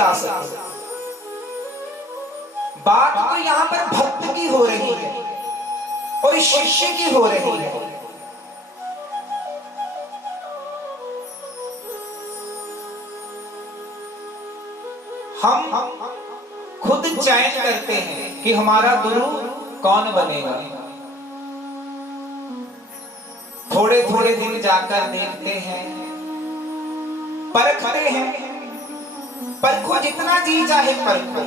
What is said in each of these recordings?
गा सके। बात तो यहाँ पर भक्त की हो रही है और इस शिष्य की हो रही है। हम खुद चयन करते हैं कि हमारा गुरु कौन बनेगा। थोड़े थोड़े दिन जाकर देखते हैं, परखते हैं। परखो जितना जी चाहे परखो,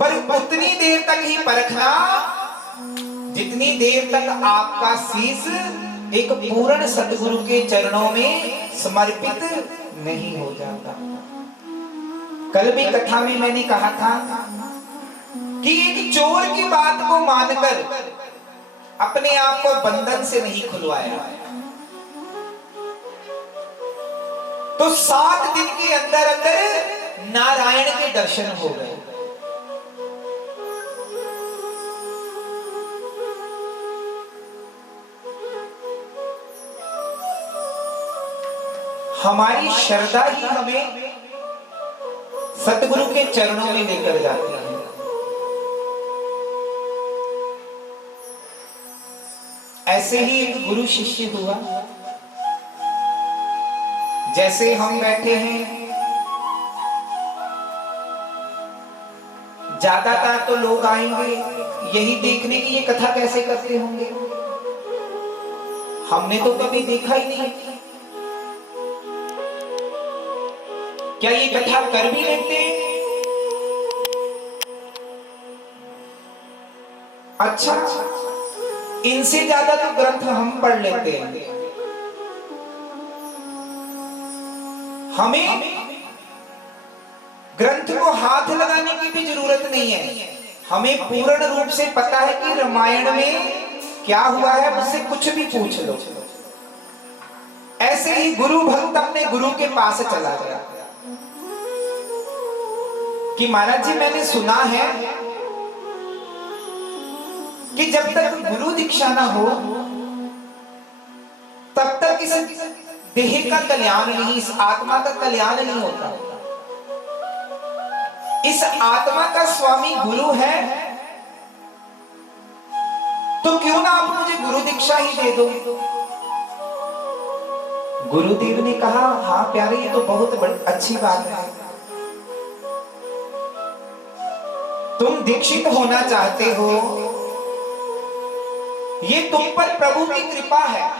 पर उतनी देर तक ही परखना जितनी देर तक आपका शीश एक पूर्ण सतगुरु के चरणों में समर्पित नहीं हो जाता। कल भी कथा में मैंने कहा था कि एक चोर की बात को मानकर अपने आप को बंधन से नहीं खुलवाया, तो 7 दिन के अंदर अंदर नारायण के दर्शन हो गए। हमारी श्रद्धा ही हमें सतगुरु के चरणों में लेकर जाती है। ऐसे ही एक गुरु शिष्य हुआ। जैसे हम बैठे हैं, ज्यादातर तो लोग आएंगे यही देखने की ये कथा कैसे करते होंगे। हमने तो कभी देखा ही नहीं। क्या ये कथा कर भी लेते हैं? अच्छा, इनसे ज्यादा तो ग्रंथ हम पढ़ लेते हैं। हमें ग्रंथ को हाथ लगाने की भी जरूरत नहीं है। हमें पूर्ण रूप से पता है कि रामायण में क्या हुआ है, मुझसे कुछ भी पूछ लो। ऐसे ही गुरु भक्त अपने गुरु के पास चला गया कि महाराज जी, मैंने सुना है कि जब तक गुरु दीक्षा ना हो तब तक इस देह का कल्याण नहीं, इस आत्मा का कल्याण नहीं होता। इस आत्मा का स्वामी गुरु है, तो क्यों ना आप मुझे गुरु दीक्षा ही दे दो। गुरुदेव ने कहा, हाँ प्यारे, ये तो बहुत अच्छी बात है। तुम दीक्षित होना चाहते हो, ये तुम पर प्रभु की कृपा है।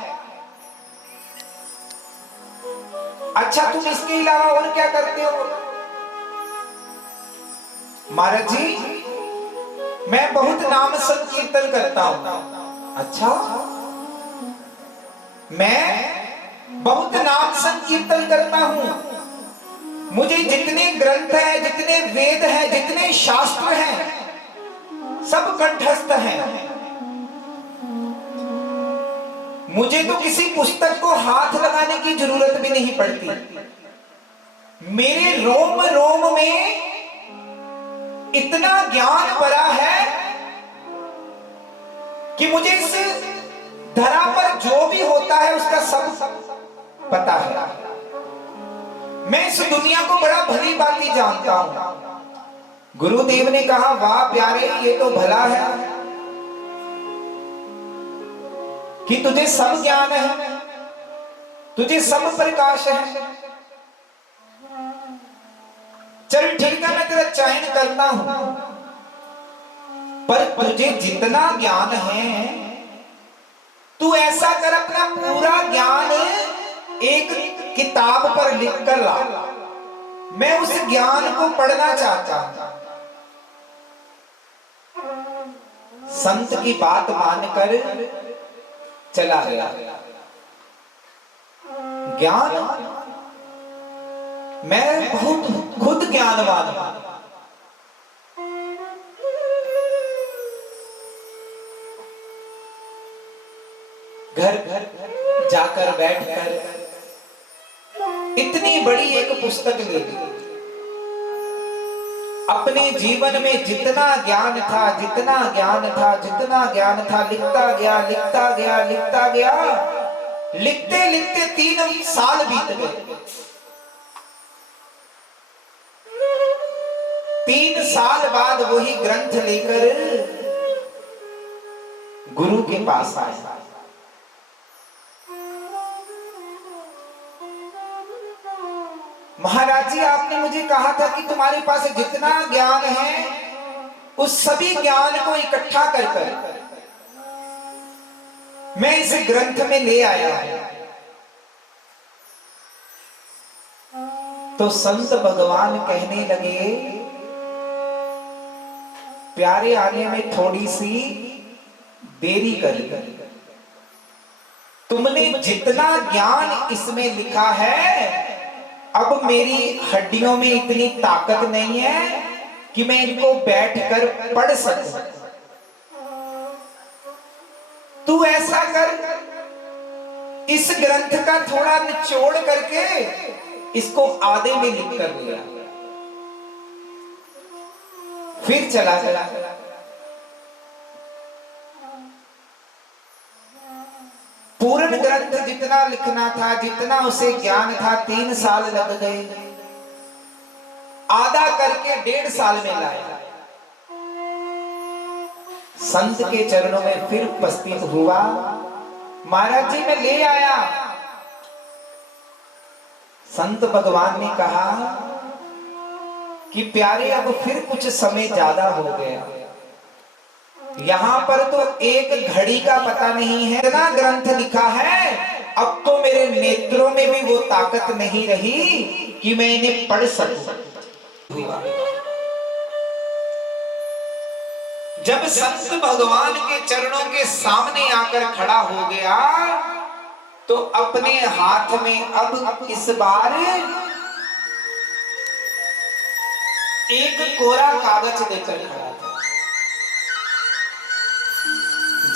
अच्छा, तुम इसके अलावा और क्या करते हो? महाराज जी, मैं बहुत नाम संकीर्तन करता हूं। अच्छा, मैं बहुत नाम संकीर्तन करता हूं। मुझे जितने ग्रंथ हैं, जितने वेद हैं, जितने शास्त्र हैं, सब कंठस्थ हैं। मुझे तो किसी पुस्तक को हाथ लगाने की जरूरत भी नहीं पड़ती। मेरे रोम रोम में इतना ज्ञान भरा है कि मुझे इस धरा पर जो भी होता है उसका सब पता है। मैं इस दुनिया को बड़ा भली भांति जानता हूं। गुरुदेव ने कहा, वाह प्यारे, ये तो भला है कि तुझे सब ज्ञान है, तुझे सब प्रकाश है। चल ठीक है, मैं तेरा चयन करता हूं, पर तुझे जितना ज्ञान है तू ऐसा कर, अपना पूरा ज्ञान एक किताब पर लिख कर ला। मैं उस ज्ञान को पढ़ना चाहता हूं। संत की बात मानकर चला गया। ज्ञान, मैं बहुत खुद ज्ञानवान हूं। घर घर जाकर बैठकर इतनी बड़ी एक पुस्तक ले ली। अपने जीवन में जितना ज्ञान था, जितना ज्ञान था, जितना ज्ञान था, लिखता गया, लिखता गया, लिखता गया। लिखते लिखते 3 साल बीत गए। 3 साल बाद वही ग्रंथ लेकर गुरु के पास आया। महाराज जी, आपने मुझे कहा था कि तुम्हारे पास जितना ज्ञान है उस सभी ज्ञान को इकट्ठा कर कर मैं इस ग्रंथ में ले आया हूं। तो संत भगवान कहने लगे, प्यारे आने में थोड़ी सी देरी कर दी। तुमने जितना ज्ञान इसमें लिखा है, अब मेरी हड्डियों में इतनी ताकत नहीं है कि मैं इनको बैठकर पढ़ सकूं। तू ऐसा कर, इस ग्रंथ का थोड़ा निचोड़ करके इसको आधे में लिख कर दिया। फिर चला गया। पूर्ण ग्रंथ जितना लिखना था, जितना उसे ज्ञान था, 3 साल लग गए। आधा करके 1.5 साल में लाया। संत के चरणों में फिर उपस्थित हुआ। महाराज जी, मैं ले आया। संत भगवान ने कहा कि प्यारे, अब फिर कुछ समय ज्यादा हो गया। यहां पर तो एक घड़ी का पता नहीं है, इतना ग्रंथ लिखा है। अब तो मेरे नेत्रों में भी वो ताकत नहीं रही कि मैं इन्हें पढ़ सकूं। जब संत भगवान के चरणों के सामने आकर खड़ा हो गया, तो अपने हाथ में अब इस बार एक कोरा कागज लेकर खड़ा था।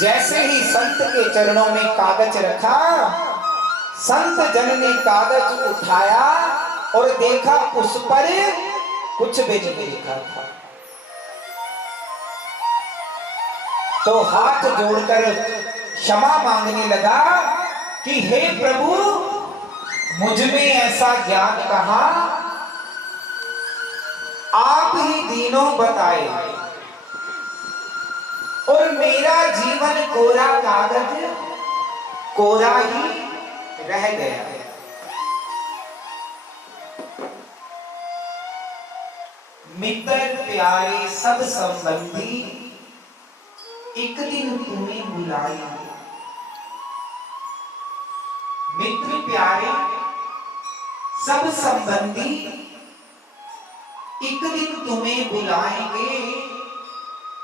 जैसे ही संत के चरणों में कागज रखा, संत जन ने कागज उठाया और देखा उस पर कुछ भी नहीं लिखा था। तो हाथ जोड़कर क्षमा मांगने लगा कि हे प्रभु, मुझ में ऐसा ज्ञान कहां, आप ही दीनों बताए, और मेरा जीवन कोरा कागज कोरा ही रह गया। मित्र प्यारे सब संबंधी एक दिन तुम्हें बुलाएंगे। मित्र प्यारे सब संबंधी एक दिन तुम्हें बुलाएंगे।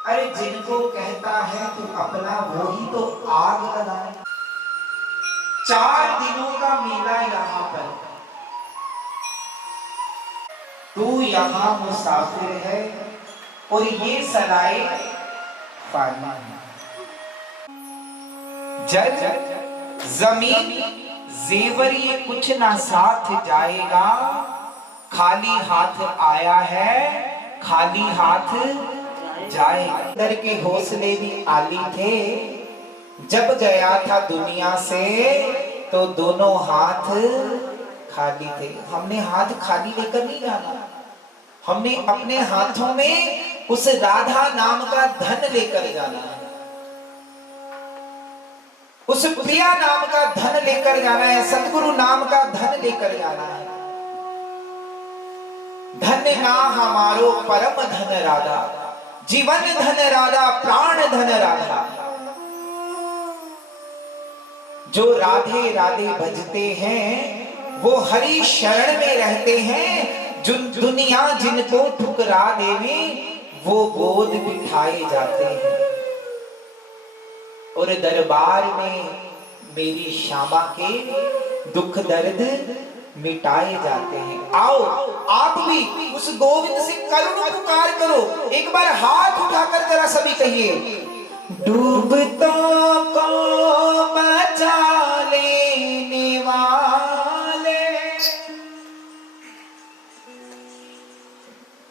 अरे जिनको कहता है तू अपना, वो ही तो आग लगाए। 4 दिनों का मेला यहाँ पर, तू यहाँ मुसाफिर है और ये सराय फाना है। जग जमीन जेवर ये कुछ ना साथ जाएगा। खाली हाथ आया है, खाली हाथ जाएगा। अंदर के हौसले भी आली थे। जब गया था दुनिया से तो दोनों हाथ खाली थे। हमने हाथ खाली लेकर नहीं जाना, हमने अपने हाथों में उस राधा नाम का धन लेकर जाना है, उस प्रिया नाम का धन लेकर जाना है, सतगुरु नाम का धन लेकर जाना है। धन्य ना हमारो परम धन राधा, जीवन धन राधा, प्राण धन राधा। जो राधे राधे भजते हैं वो हरि शरण में रहते हैं। जो दुनिया जिनको ठुकरा देवे वो गोद बिठाए जाते हैं और दरबार में मेरी श्यामा के दुख दर्द मिटाए जाते हैं। आओ आप भी उस गोविंद से करुण पुकार करो। एक बार हाथ उठाकर जरा सभी कहिए, डूबतों को बचा लेने वाले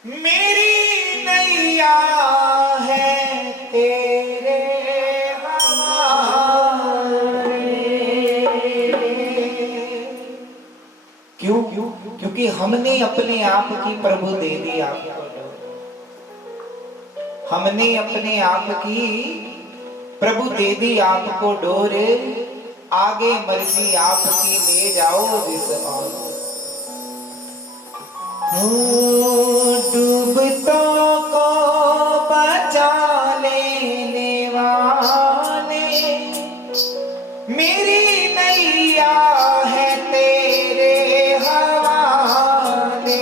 मेरी नैया है तेरे हवाले। क्यों? क्योंकि हमने अपने आप की प्रभु दे दी आपको। हमने अपने आप की, प्रभु दे दी आपको डोर, आगे मर्जी आपकी ले जाओ जिस और। डूबतों को बचा लेने वाले, मेरी नैया है तेरे हवाले।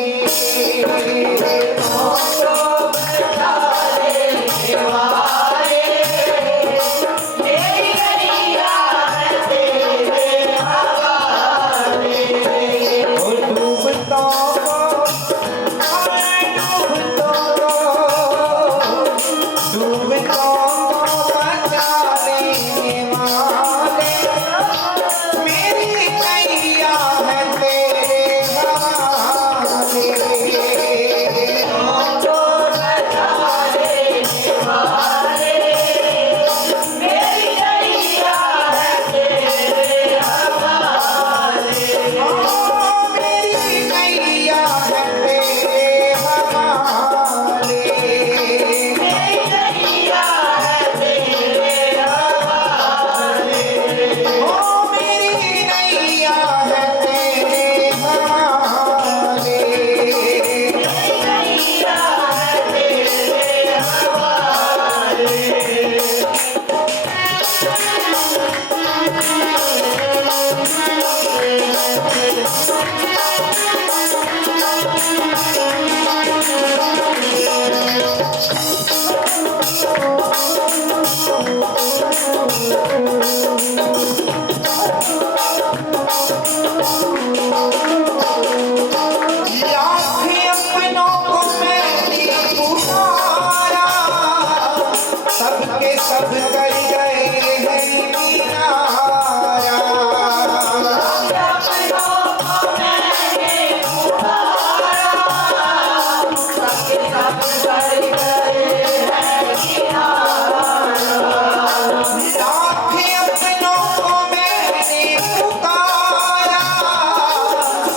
सब कर गए हैं किनारा।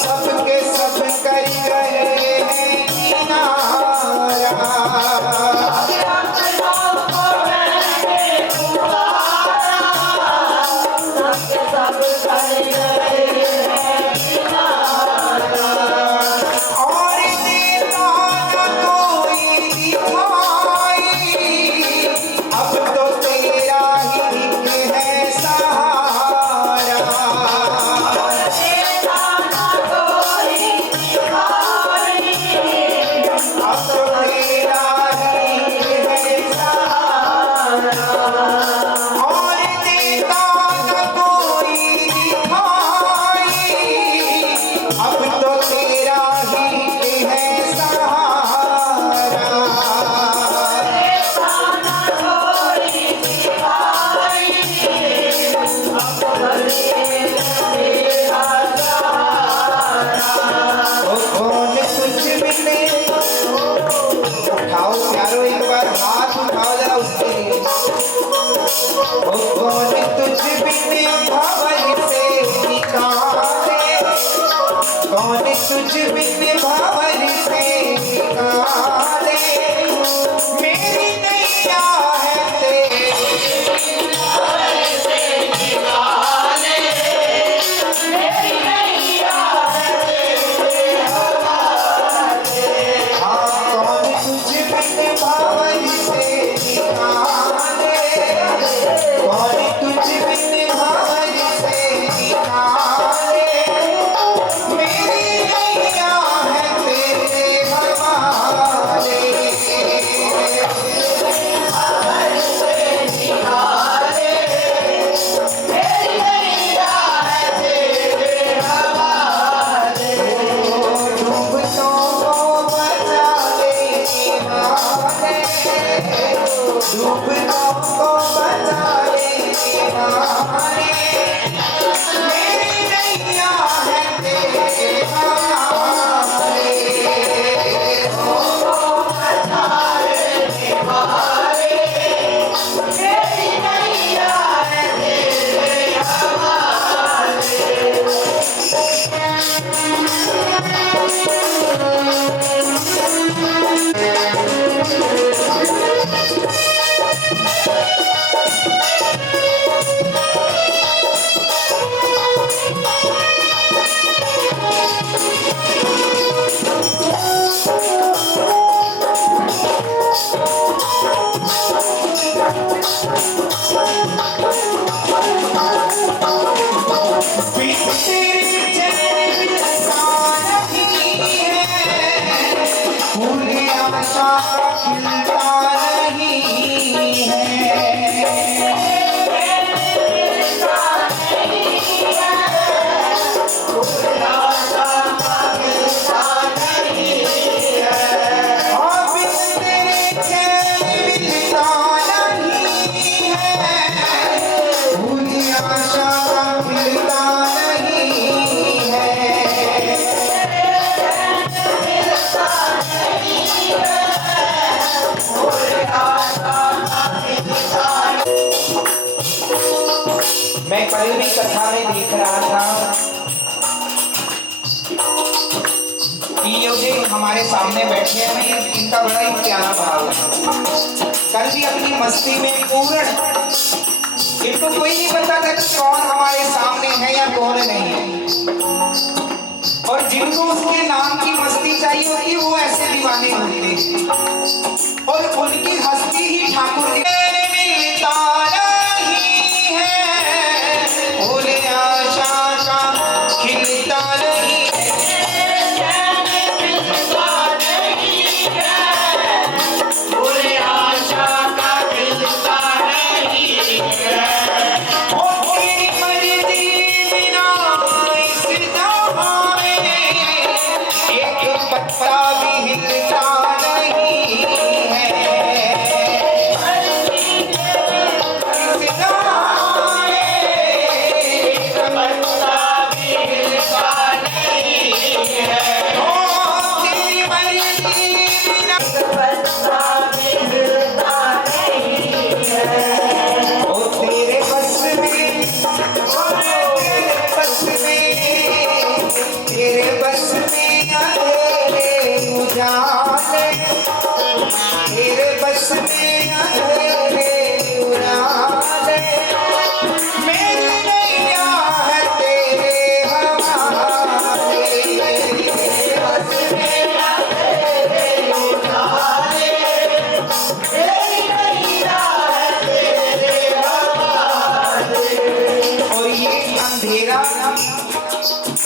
सबके सब कर गए हैं किनारा। कौन तुझ बिन भंवर से निकाले, कौन तुझ बिन भंवर से निकाले, मेरी नैया है तेरे भंवर से निकाले, मेरी नैया है तेरे हवाले। हाँ, कौन तुझ बिन भंवर से निकाले, कौन तुझ बिन भंवर से निकाले, मेरी नैया है तेरे हवाले। भंवर से निकाले, मेरी नैया है तेरे हवाले। डूबतों को बचा लेने वाले, डूबतों को बचा लेने वाले, मेरी नैया है तेरे हवाले। बचा लेने वाले, मेरी नैया है तेरे हवाले। आशा खिलता नहीं है। मैं कल भी कथा में देख रहा था कि ये जो हमारे सामने बैठे हैं इनका बड़ा ही प्यारा भाव है। कल भी अपनी मस्ती में पूर्ण, इनको कोई नहीं पता था कि कौन हमारे सामने है या कौन नहीं है, और जिनको उसके नाम की मस्ती चाहिए होती वो ऐसे दीवाने होते हैं, और उनकी हस्ती ही ठाकुर जी मिलता नहीं है, बोले आशा का खिलता नहीं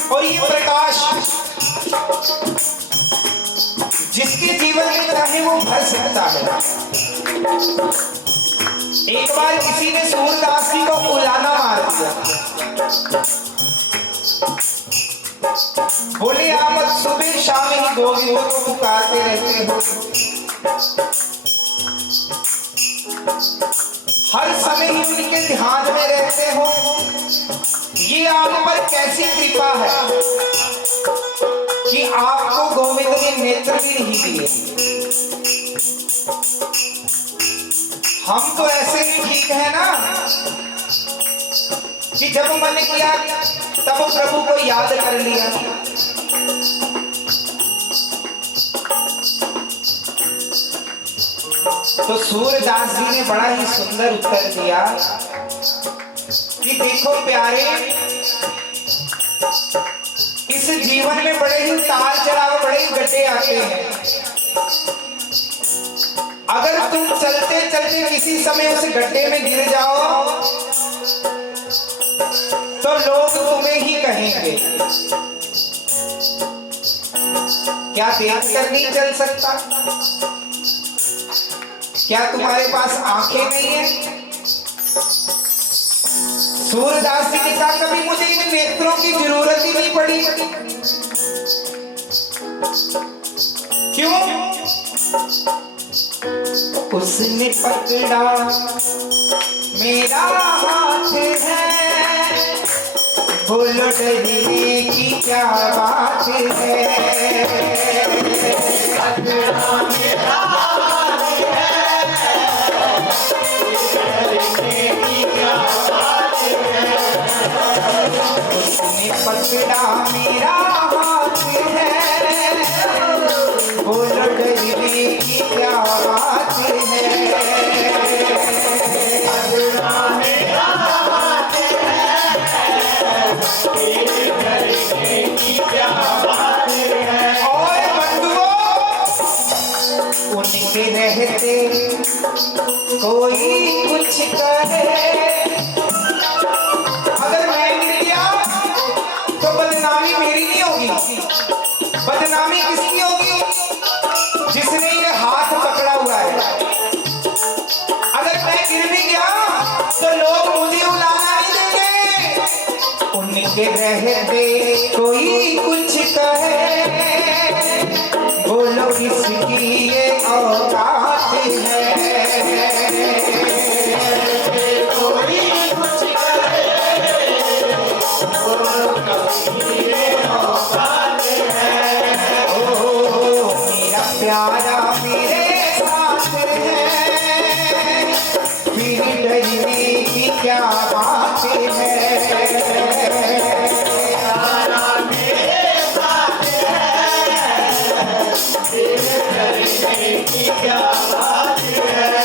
और ये प्रकाश जिसके जीवन में चाहे वो भर सकता है। एक बार किसी ने सूरदास जी को उलाना मार दिया, बोले आप सुबह शाम ही गोविंद को पुकारते रहते हो, हर समय ही उनके ध्यान में रहते हो, ये आप पर कैसी कृपा है कि आपको गोविंद ने नेत्र भी नहीं दिए। हम तो ऐसे ही ठीक है ना कि जब मन किया तब प्रभु को याद कर लिया। तो सूरदास जी ने बड़ा ही सुंदर उत्तर दिया कि देखो प्यारे, इस जीवन में बड़े ही उतार चढ़ाव, बड़े ही गड्ढे आते हैं। अगर तुम चलते चलते किसी समय उस गड्ढे में गिर जाओ तो लोग तुम्हें ही कहेंगे, क्या देख कर नहीं चल सकता? क्या तुम्हारे पास आंखें नहीं है? सूरदास जी ने कहा कभी मुझे इन नेत्रों की जरूरत ही नहीं पड़ी। क्यों? उसने पकड़ा मेरा हाथ है, बोलो डरने की क्या बात है। पकड़ा मेरा हाथ है, डरने की क्या बात है। उसने पकड़ा मेरा हाथ है, बोलो डरने की क्या बात है। उनके रहते कोई कुछ कहे, अगर मैं गिर गया तो बदनामी मेरी नहीं होगी, बदनामी किसकी होगी? जिसने ये हाथ प्यारा मेरे साथ है, फिर डरने की क्या बात है। प्यारा मेरे साथ है, फिर डरने की क्या बात है।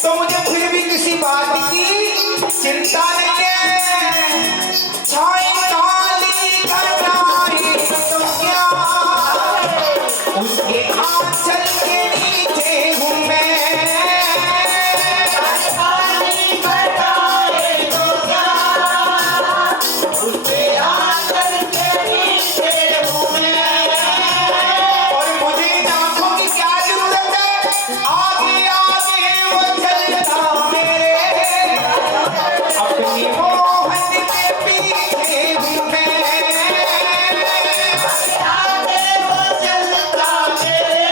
तो मुझे फिर भी किसी बात की चिंता नहीं है। छाई काली घटाई तो क्या, उसके आंचल के नीचे हूँ मैं। काली घटाई तो क्या, उसके आंचल के नीचे हूँ मैं। और मुझे इन आंखों की क्या जरूरत है, आगे आगे वो चलता मेरे, अपनी मोहन के पीछे हूँ मैं। आगे वो चलता मेरे,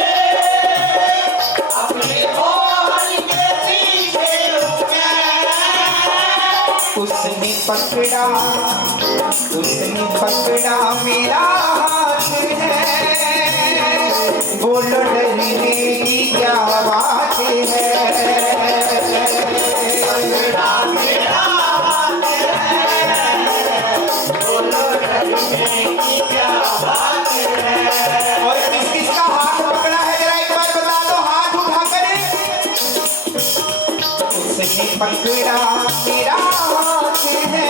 अपने मोहन के पीछे हूँ मैं। उसने पकड़ा मेरा हाथ है, बोलो डरने की क्या बात है। पकड़ा मेरा हाथ है, बोलो डरने की क्या बात है। और किस किस का हाथ पकड़ा है जरा एक बार बता दो, हाथ उठाकर। उसने पकड़ा मेरा हाथ है,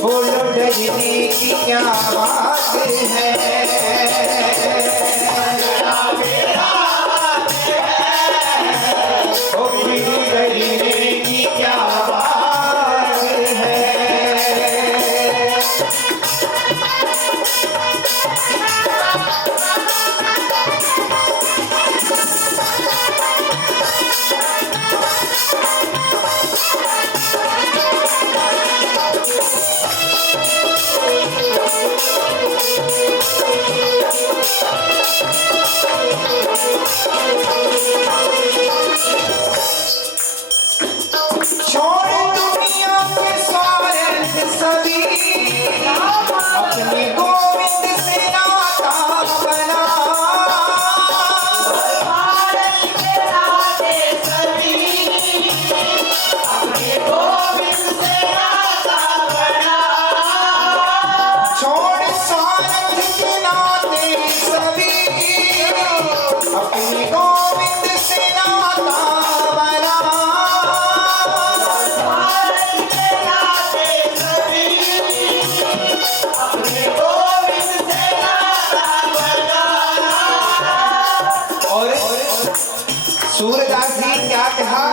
बोलो डरने की क्या बात है। पकड़ा मेरा हाथ है, ओ फिर डरने की क्या बात है। छोड़ दुनिया के स्वार्थ सभी, अपने गोविंद से नाता बना। भारत के राधे सभी, अपने गोविंद से नाता बना। छोड़ स्वार्थ के नाते सभी, अपने गोविंद से नाता बना। भारत के राधे सभी, अपने गोविंद से नाता बना। और सूरदास जी क्या कहा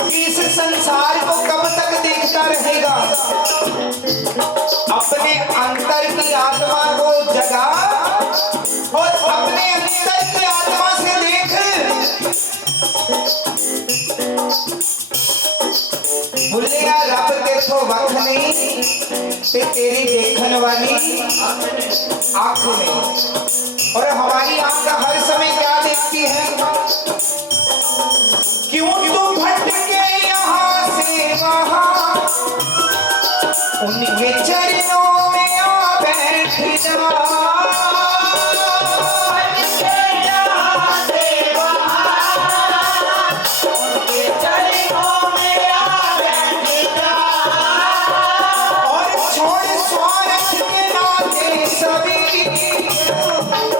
कि इस संसार को कब तक देखता रहेगा, अपने अंतर की आत्मा को जगा और अपने अंतर की आत्मा से देख। भुलिया रब के तो वक्त नहीं ते तेरी देखने वाली आंख नहीं। और हमारी आंख हर समय क्या देखती है, क्यों तू भटके यहाँ से वहाँ, उनके चरणों में आ बैठ जा। भटके यहाँ से वहाँ, उनके चरणों में आ बैठ जा। और छोड़ स्वार्थ के नाते सभी,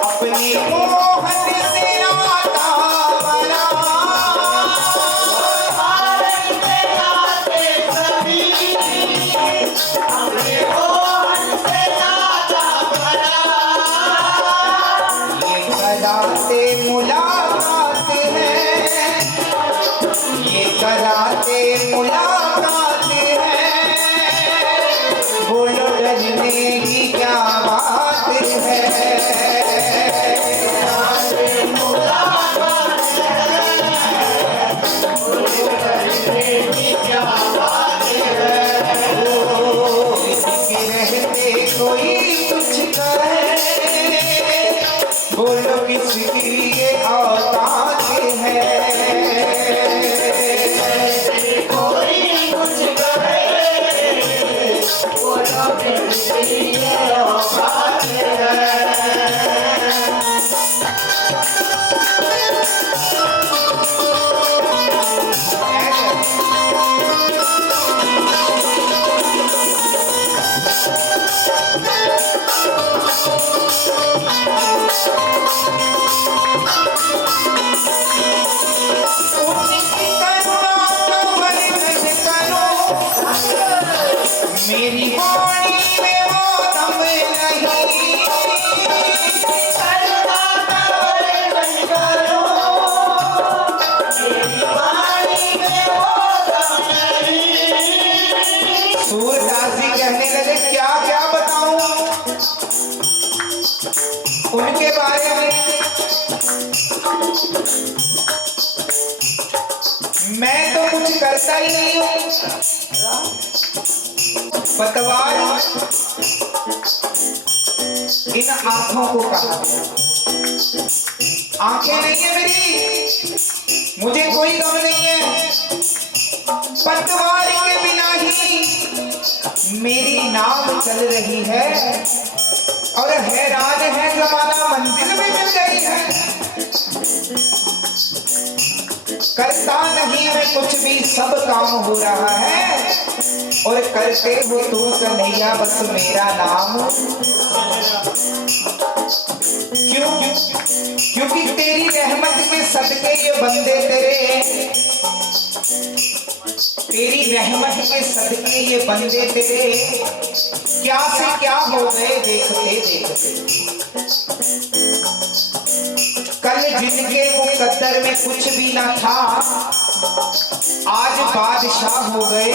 अपनी मोहन से नाता बना। भारत के राधे सभी, अपने मोहन से नाता बना। उनके बारे में मैं तो कुछ करता ही नहीं हूं। पतवार इन आंखों को कहा, आंखें नहीं है मेरी, मुझे कोई गम नहीं है। पतवार के बिना ही मेरी नाव चल रही है और हैरान है जमाना, मंजिल भी मिल गई है। करता नहीं मैं कुछ भी, सब काम हो रहा है और करते हो तुम कन्हैया बस मेरा नाम। क्यों? क्योंकि तेरी रहमत के सदके ये बंदे तेरी रहमत के सदके ये बंदे तेरे क्या से क्या हो गए देखते देखते। कल जिनके मुकद्दर में कुछ भी ना था आज बादशाह हो गए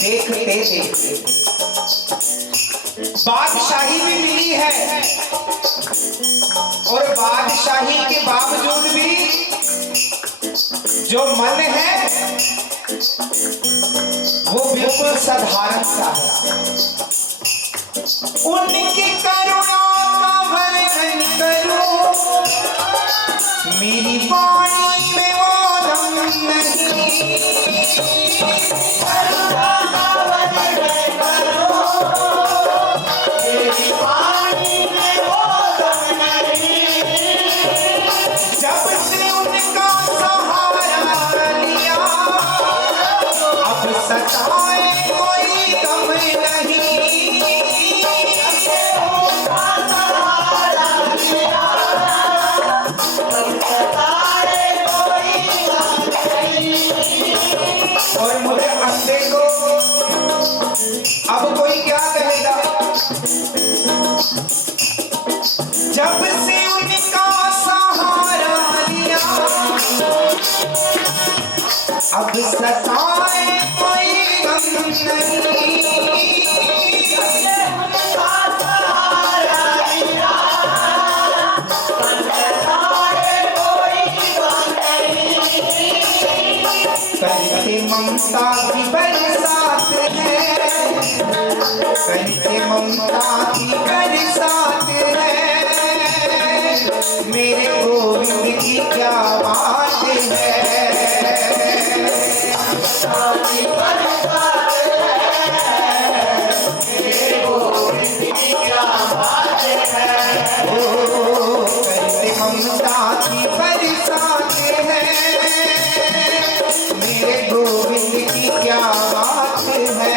देखते देखते। बादशाही भी मिली है और बादशाही के बावजूद भी जो मन है वो बिल्कुल साधारण सा है। उनकी करुणा का वर्णन करो, मेरी वाणी में वो दम नहीं। करुणा का वर्णन करो, मेरी वाणी में वो दम नहीं। जब से उनका सहारा लिया अब सताए कोई गम नहीं। और मुझे अंधे को अब कोई क्या कहेगा? जब से उनका सहारा लिया अब सताए कोई गम नहीं। करते ममता की बरसात है, करते ममता की बरसात है, मेरे गोविंद की क्या बात है। मेरे गोविंद की क्या बात है। ओ करते ममता की बरसात है, मेरे गोविंद की क्या बात है।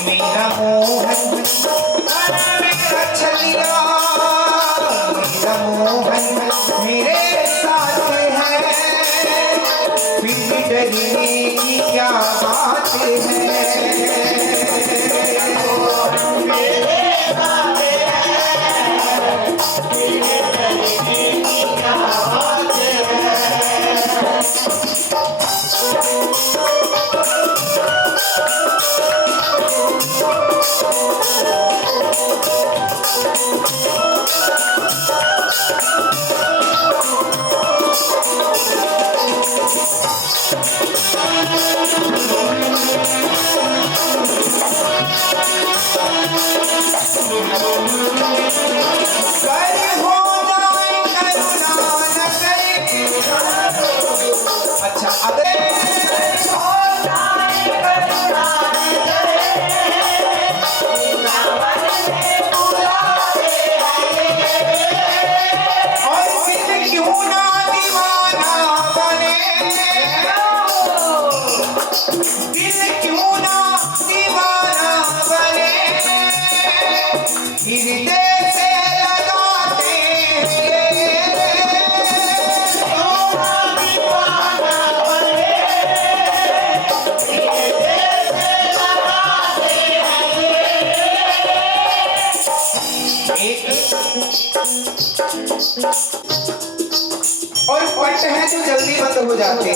मेरा मोहन मेरा छलिया, मेरा मोहन मेरे साथ है, फिर डरने की क्या बात है। अच्छा अगर और फिर क्यों ना दीवाना बने, दिल क्यों ना दीवाना बने, हृदय से लगाते और पट हैं जो जल्दी बंद हो जाते हैं।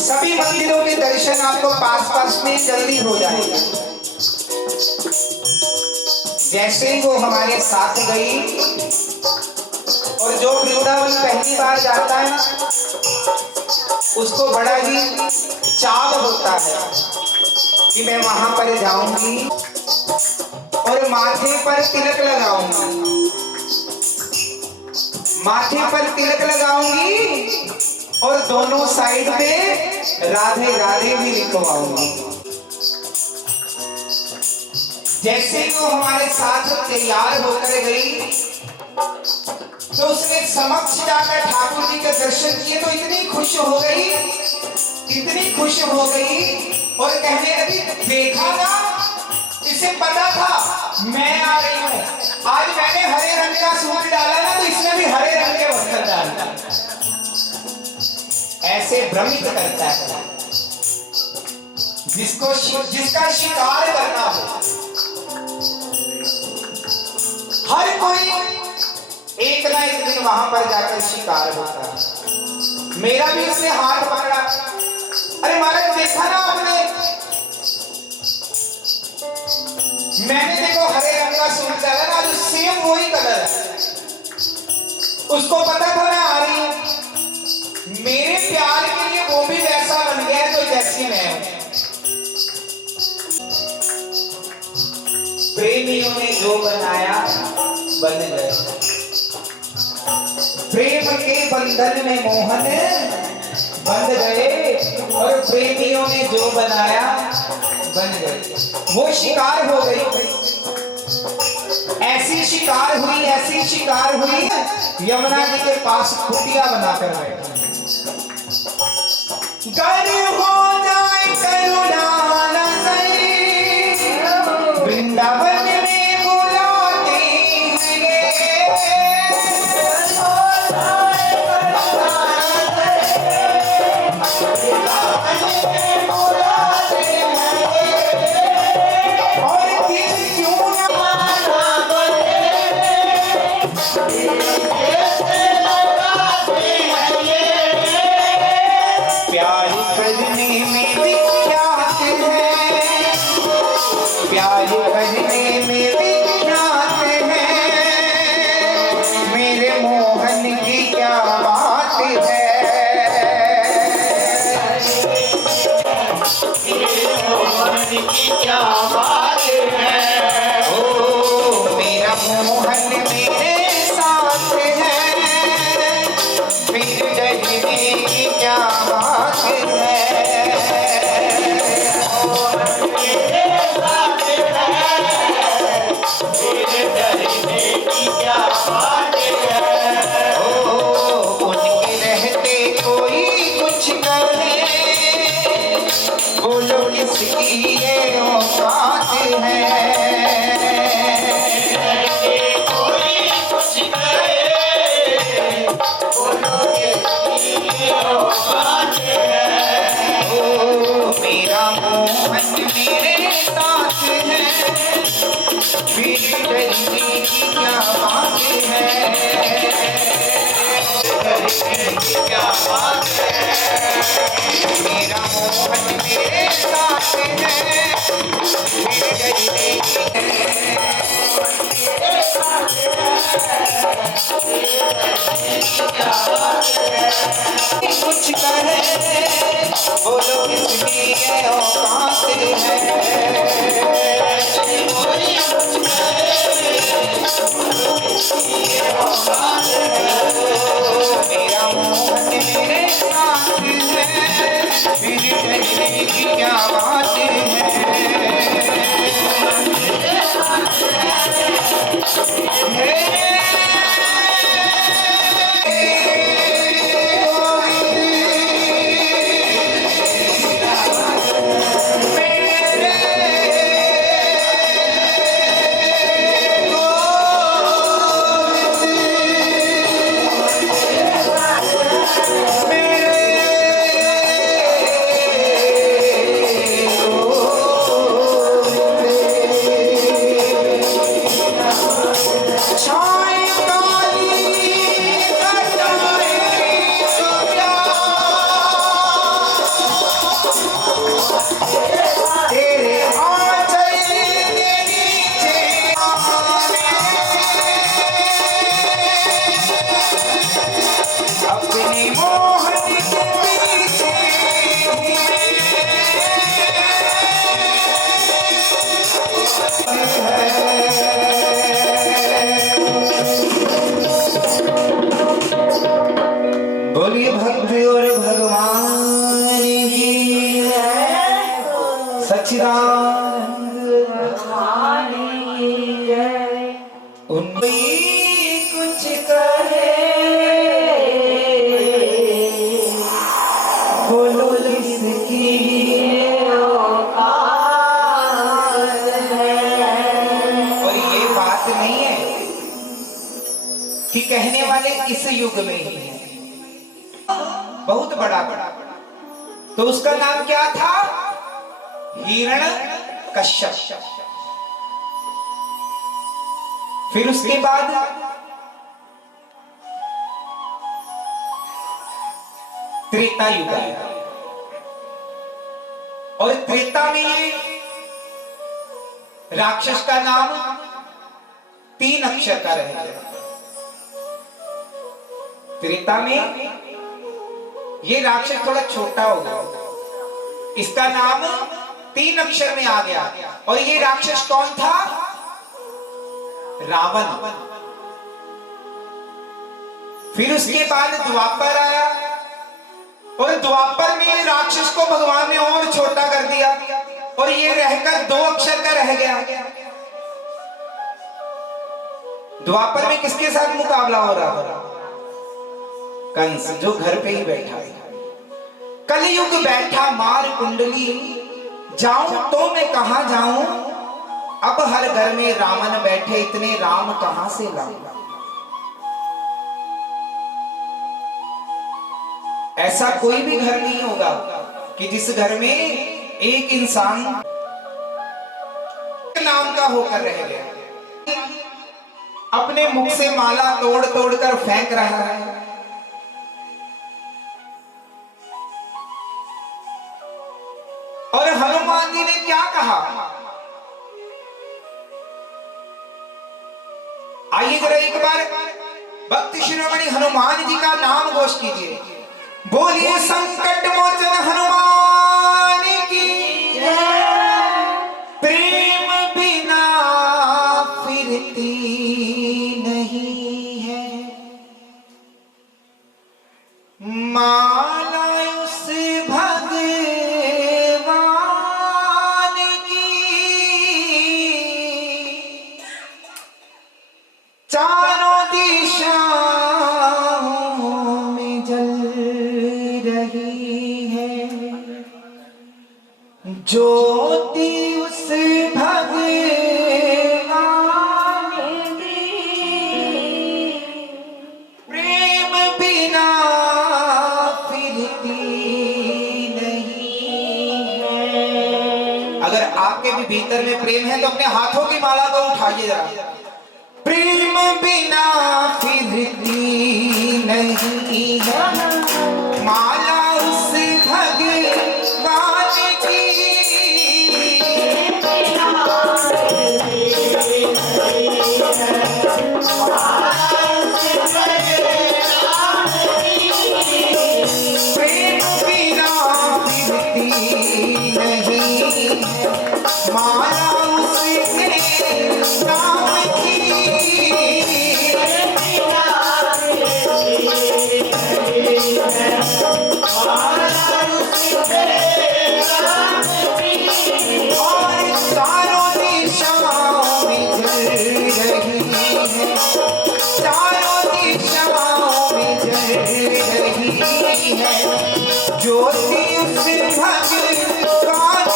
सभी मंदिरों के दर्शन आपको पास पास में जल्दी हो जाएगा। जैसे ही वो हमारे साथ गई, और जो वृंदावन पहली बार जाता है ना, उसको बड़ा ही चाव होता है कि मैं वहां पर जाऊंगी और माथे पर तिलक लगाऊंगी, माथे पर तिलक लगाऊंगी और दोनों साइड पे राधे राधे भी लिखवाऊंगी। जैसे ही वो हमारे साथ तैयार होकर गई, तो उसने समक्ष जाकर ठाकुर जी के दर्शन किए तो इतनी खुश हो गई, इतनी खुश हो गई, और कहने लगी देखा ना, इसे पता था मैं आ रही हूं। आज मैंने हरे रंग का सूट डाला ना, तो इसने भी हरे रंग के वस्त्र डाला। ऐसे भ्रमित करता है जिसका शिकार करना हो। हर कोई एक ना एक दिन वहां पर जाकर शिकार होता है। मेरा भी उसने हाथ पकड़ा, अरे महाराज देखा ना आपने, मैंने देखो हरे रंग का सूट डाला ना, जो सेम वही कलर है। उसको पता था मैं आ रही हूं, मेरे प्यार के लिए वो भी वैसा बन गया तो जैसी मैं हूं। प्रेमियों ने जो बनाया बन गए, प्रेम के बंधन में मोहन बंध गए, और प्रेमियों ने जो बनाया बन गए। वो शिकार हो गई, ऐसी शिकार हुई, ऐसी शिकार हुई, यमुना जी के पास कुटिया बनाकर बैठी। गर हो जाए करुणा न करी, वृंदावन में बुलाते हैं, और दिल क्यों न प्यार करने में विख्यात है, प्यार करने में विख्यात है, मेरे मोहन की क्या बात है। क्या बात है, ओ मेरा मोहन मेरे साथ है, फिर डरने की क्या बात है। क्या बात है, ओ उनके रहते कोई कुछ करे, बोलो किसकी ये औकात है। कोई कुछ करे, बोलो किसकी औकात है, ओ मेरा मोहन मेरे साथ है, फिर डरने की क्या बात है। क्या बात है, मेरा मोहन मेरे साथ है, फिर डरने की कुछ कहे, बोलो किसकी ये औकात है। मेरा मोहन मेरे साथ है, फिर डरने की क्या बात सच्चिदानंद भगवान की जय। उनकी कुछ कहे बोलो किसकी औकात है। और ये बात नहीं है कि कहने वाले इस युग में ही है, बहुत बड़ा बड़ा। तो उसका नाम क्या था? हिरण्यकश्यप। फिर उसके बाद त्रेता युग आया और त्रेता में ये राक्षस का नाम 3 अक्षर का रह गया। त्रेता में ये राक्षस थोड़ा छोटा हो गया, इसका नाम 3 अक्षर में आ गया। और ये राक्षस कौन था? रावण। फिर उसके बाद द्वापर आया और द्वापर में राक्षस को भगवान ने और छोटा कर दिया और ये रहकर 2 अक्षर का रह गया। द्वापर में किसके साथ मुकाबला हो रहा था? कंस, जो घर पे ही बैठा है। कलयुग बैठा मार कुंडली, जाऊं तो मैं कहां जाऊं, अब हर घर में रावण बैठे, इतने राम कहां से लाऊं। ऐसा कोई भी घर नहीं होगा कि जिस घर में एक इंसान नाम का होकर रह गया। अपने मुख से माला तोड़ तोड़ कर फेंक रहा है। और हनुमान जी ने क्या कहा? आइए जरा एक बार भक्त शिरोमणि हनुमान जी का नाम घोष कीजिए। बोलिए संकट मोचन हनुमान की जय। प्रेम बिना फिरती नहीं है, माला उस भगवान की, चारों दिशाओं में जल रही है, ज्योति उस भगवान की प्रेम बिना फिरती नहीं है। अगर आपके भी भीतर में प्रेम है तो अपने हाथों की माला को उठाइए जरा। प्रेम बिना फिरती नहीं है, माला उस भगवान की, प्रेम बिना फिरती नहीं है, माला उसके नाम की, और चारों दिशाओं में जल रही है, चारों दिशाओं में जल रही है, ज्योति उस भगवान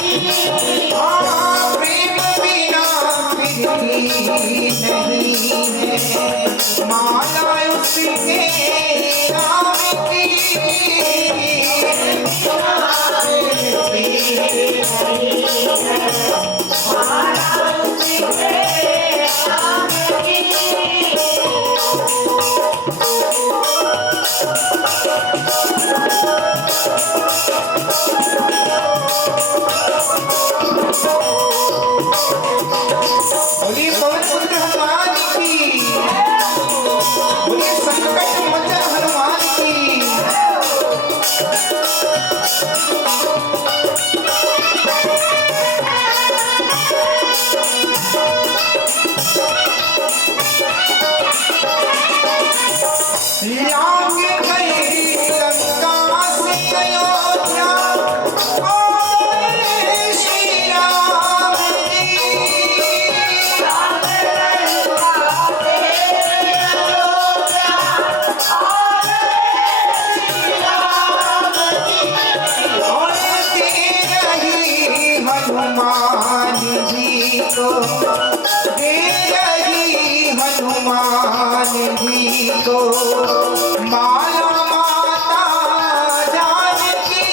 की, हाँ, प्रेम बिना फिरती नहीं है, माला उसके नाम की, बोलिए पवन पुत्र हनुमान की, बोलिए संकट मोचन हनुमान की। हनुमान जी को माला माता जानकी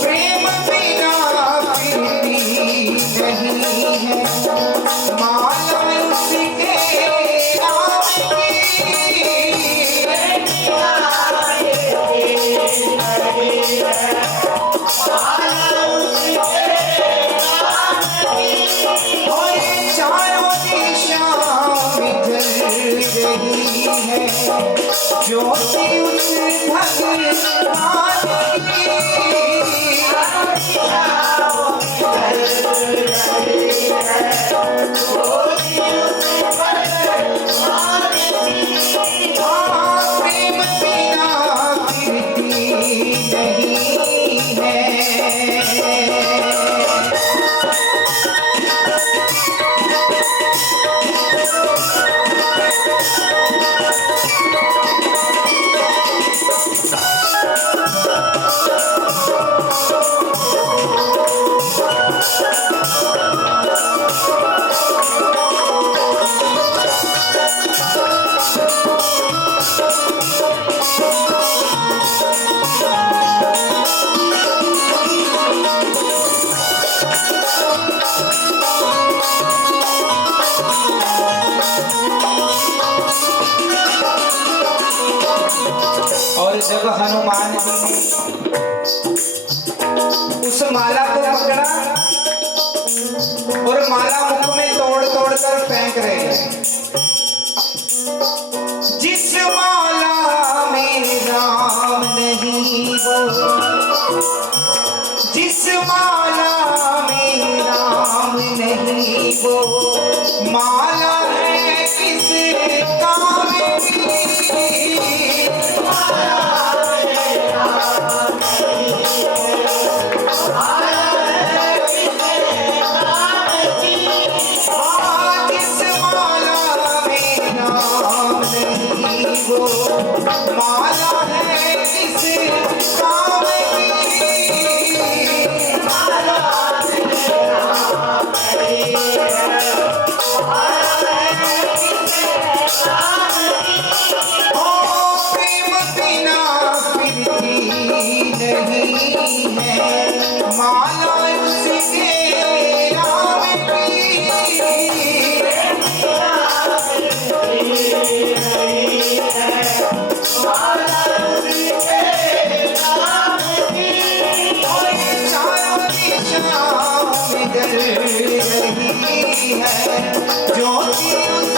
प्रेम बिना प्रीति नहीं है माला उसके नाम की और चारों दिशाओं में जल रही है ज्योति उस भगवान की प्रेम बिना कीर्ति नहीं है। और जब हनुमान जी ने उस माला को पकड़ा और माला मुख में तोड़ तोड़ कर फेंक रहे हैं। जिस माला में राम नहीं वो जिस माला में राम नहीं वो माला है किस काम की माला है किस काम प्रेम बिना प्रीति नहीं है माला उसके नाम रही है ज्योति उस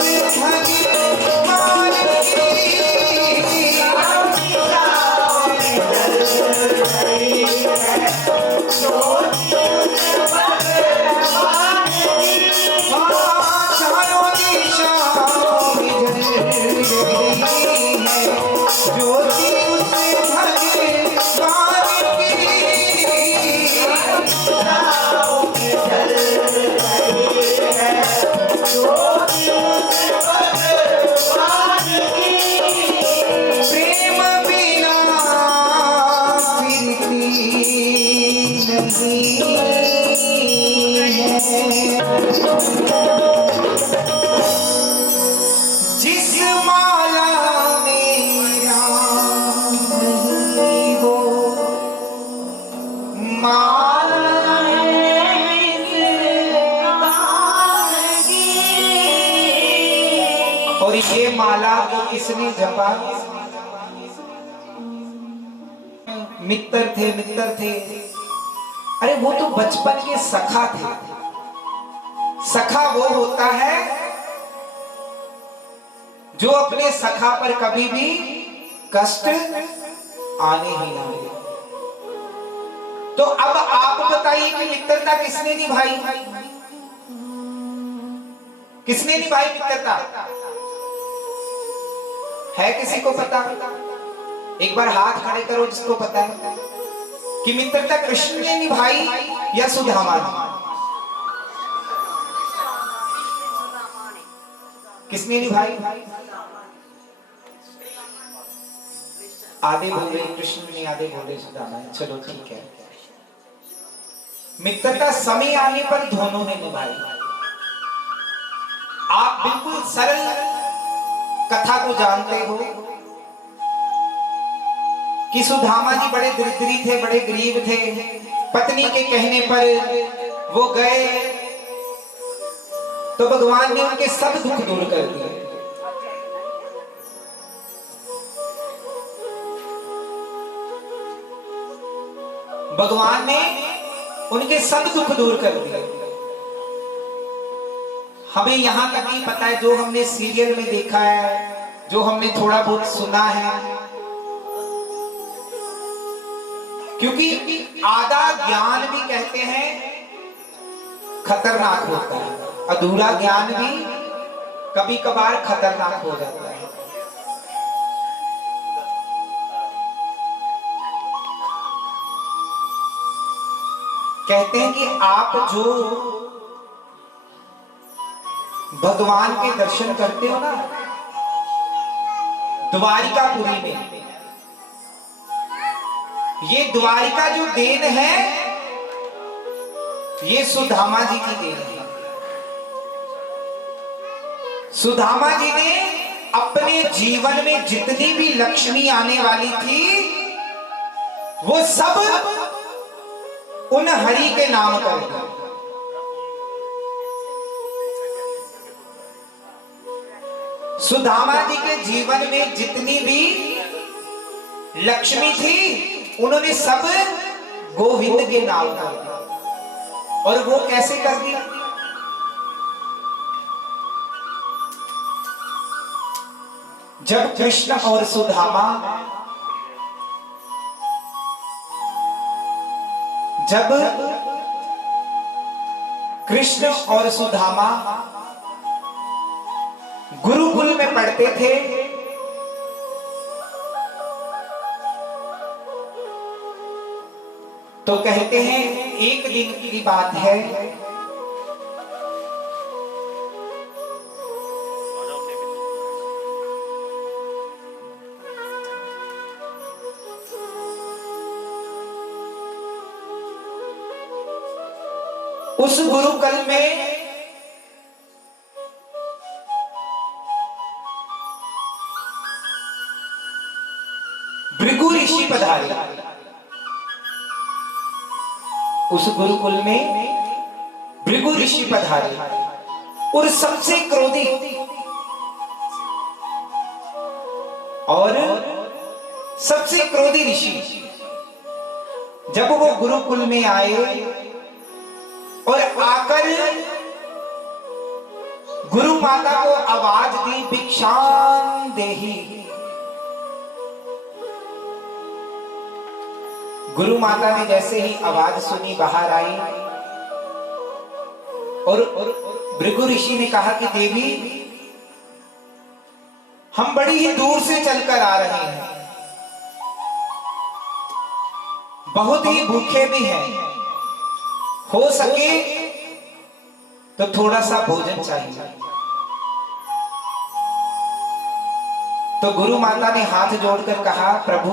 भगवान चारों दिशाओं में जल रही है ज्योति उस भगवान प्रेम बिना प्रीति नहीं है। जिस माला में राम नहीं वो माला और ये माला को किसने जपा? मित्र थे अरे वो तो बचपन के सखा थे। सखा वो होता है जो अपने सखा पर कभी भी कष्ट आने ही ना दे। तो अब आप बताइए कि मित्रता किसने निभाई? किसने निभाई मित्रता? है किसी को पता? एक बार हाथ खड़े करो जिसको पता है कि मित्रता कृष्ण ने निभाई या सुदामा ने? किसने निभाई? आधे बोल रहे कृष्ण ने, आधे बोल रहे सुदामा। चलो ठीक है। मित्रता समय आने पर दोनों ने निभाई। आप बिल्कुल सरल कथा को जानते हो कि सुदामा जी बड़े दरिद्री थे, बड़े गरीब थे। पत्नी के कहने पर वो गए तो भगवान ने उनके सब दुख दूर कर दिए। भगवान ने उनके सब दुख दूर कर दिए। हमें यहां तक नहीं पता है, जो हमने सीरियल में देखा है, जो हमने थोड़ा बहुत सुना है, क्योंकि आधा ज्ञान भी कहते हैं खतरनाक होता है, अधूरा ज्ञान भी कभी कभार खतरनाक हो जाता है। कहते हैं कि आप जो भगवान के दर्शन करते हो ना द्वारिकापुरी में, ये द्वारिका जो देन है ये सुदामा जी की देन है। सुदामा जी ने अपने जीवन में जितनी भी लक्ष्मी आने वाली थी वो सब उन हरि के नाम कर दिया। सुदामा जी के जीवन में जितनी भी लक्ष्मी थी उन्होंने सब गोविंद के नाम कर दिया। और वो कैसे कर दिया? जब कृष्ण और सुदामा, जब कृष्ण और सुदामा गुरुकुल में पढ़ते थे तो कहते हैं एक दिन की बात है, उस गुरुकुल में भृगु ऋषि पधारे। उस गुरुकुल में भृगु ऋषि पधारे और सबसे क्रोधी और सबसे क्रोधी ऋषि जब वो गुरुकुल में आए और आकर गुरु माता को आवाज दी, भिक्षाम देहि। गुरु माता ने जैसे ही आवाज सुनी बाहर आई और भृगु ऋषि ने कहा कि देवी हम बड़ी ही दूर से चलकर आ रहे हैं, बहुत ही भूखे भी हैं, हो सके तो थोड़ा सा भोजन चाहिए। तो गुरु माता ने हाथ जोड़कर कहा, प्रभु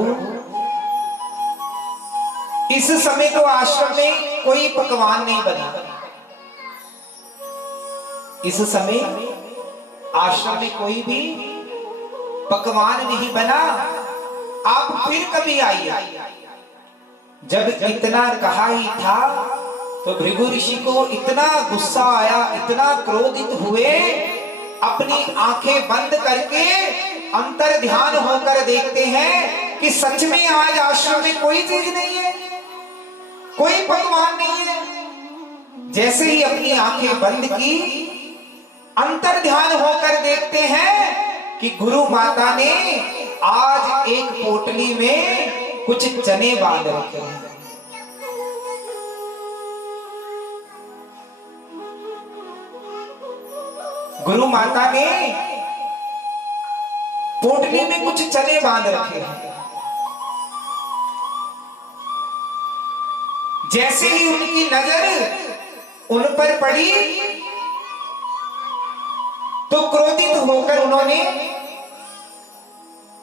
इस समय तो आश्रम में कोई पकवान नहीं बना, इस समय आश्रम में कोई भी पकवान नहीं बना, आप फिर कभी आइए। जब इतना कहा ही था तो भृगु ऋषि को इतना गुस्सा आया, इतना क्रोधित हुए, अपनी आंखें बंद करके अंतर ध्यान होकर देखते हैं कि सच में आज आश्रम में कोई चीज नहीं है, कोई पकवान नहीं है। जैसे ही अपनी आंखें बंद की, अंतर ध्यान होकर देखते हैं कि गुरु माता ने आज एक पोटली में कुछ चने बांध रखे हैं। गुरु माता ने पोटली में कुछ चने बांध रखे हैं। जैसे ही उनकी नजर उन पर पड़ी तो क्रोधित होकर उन्होंने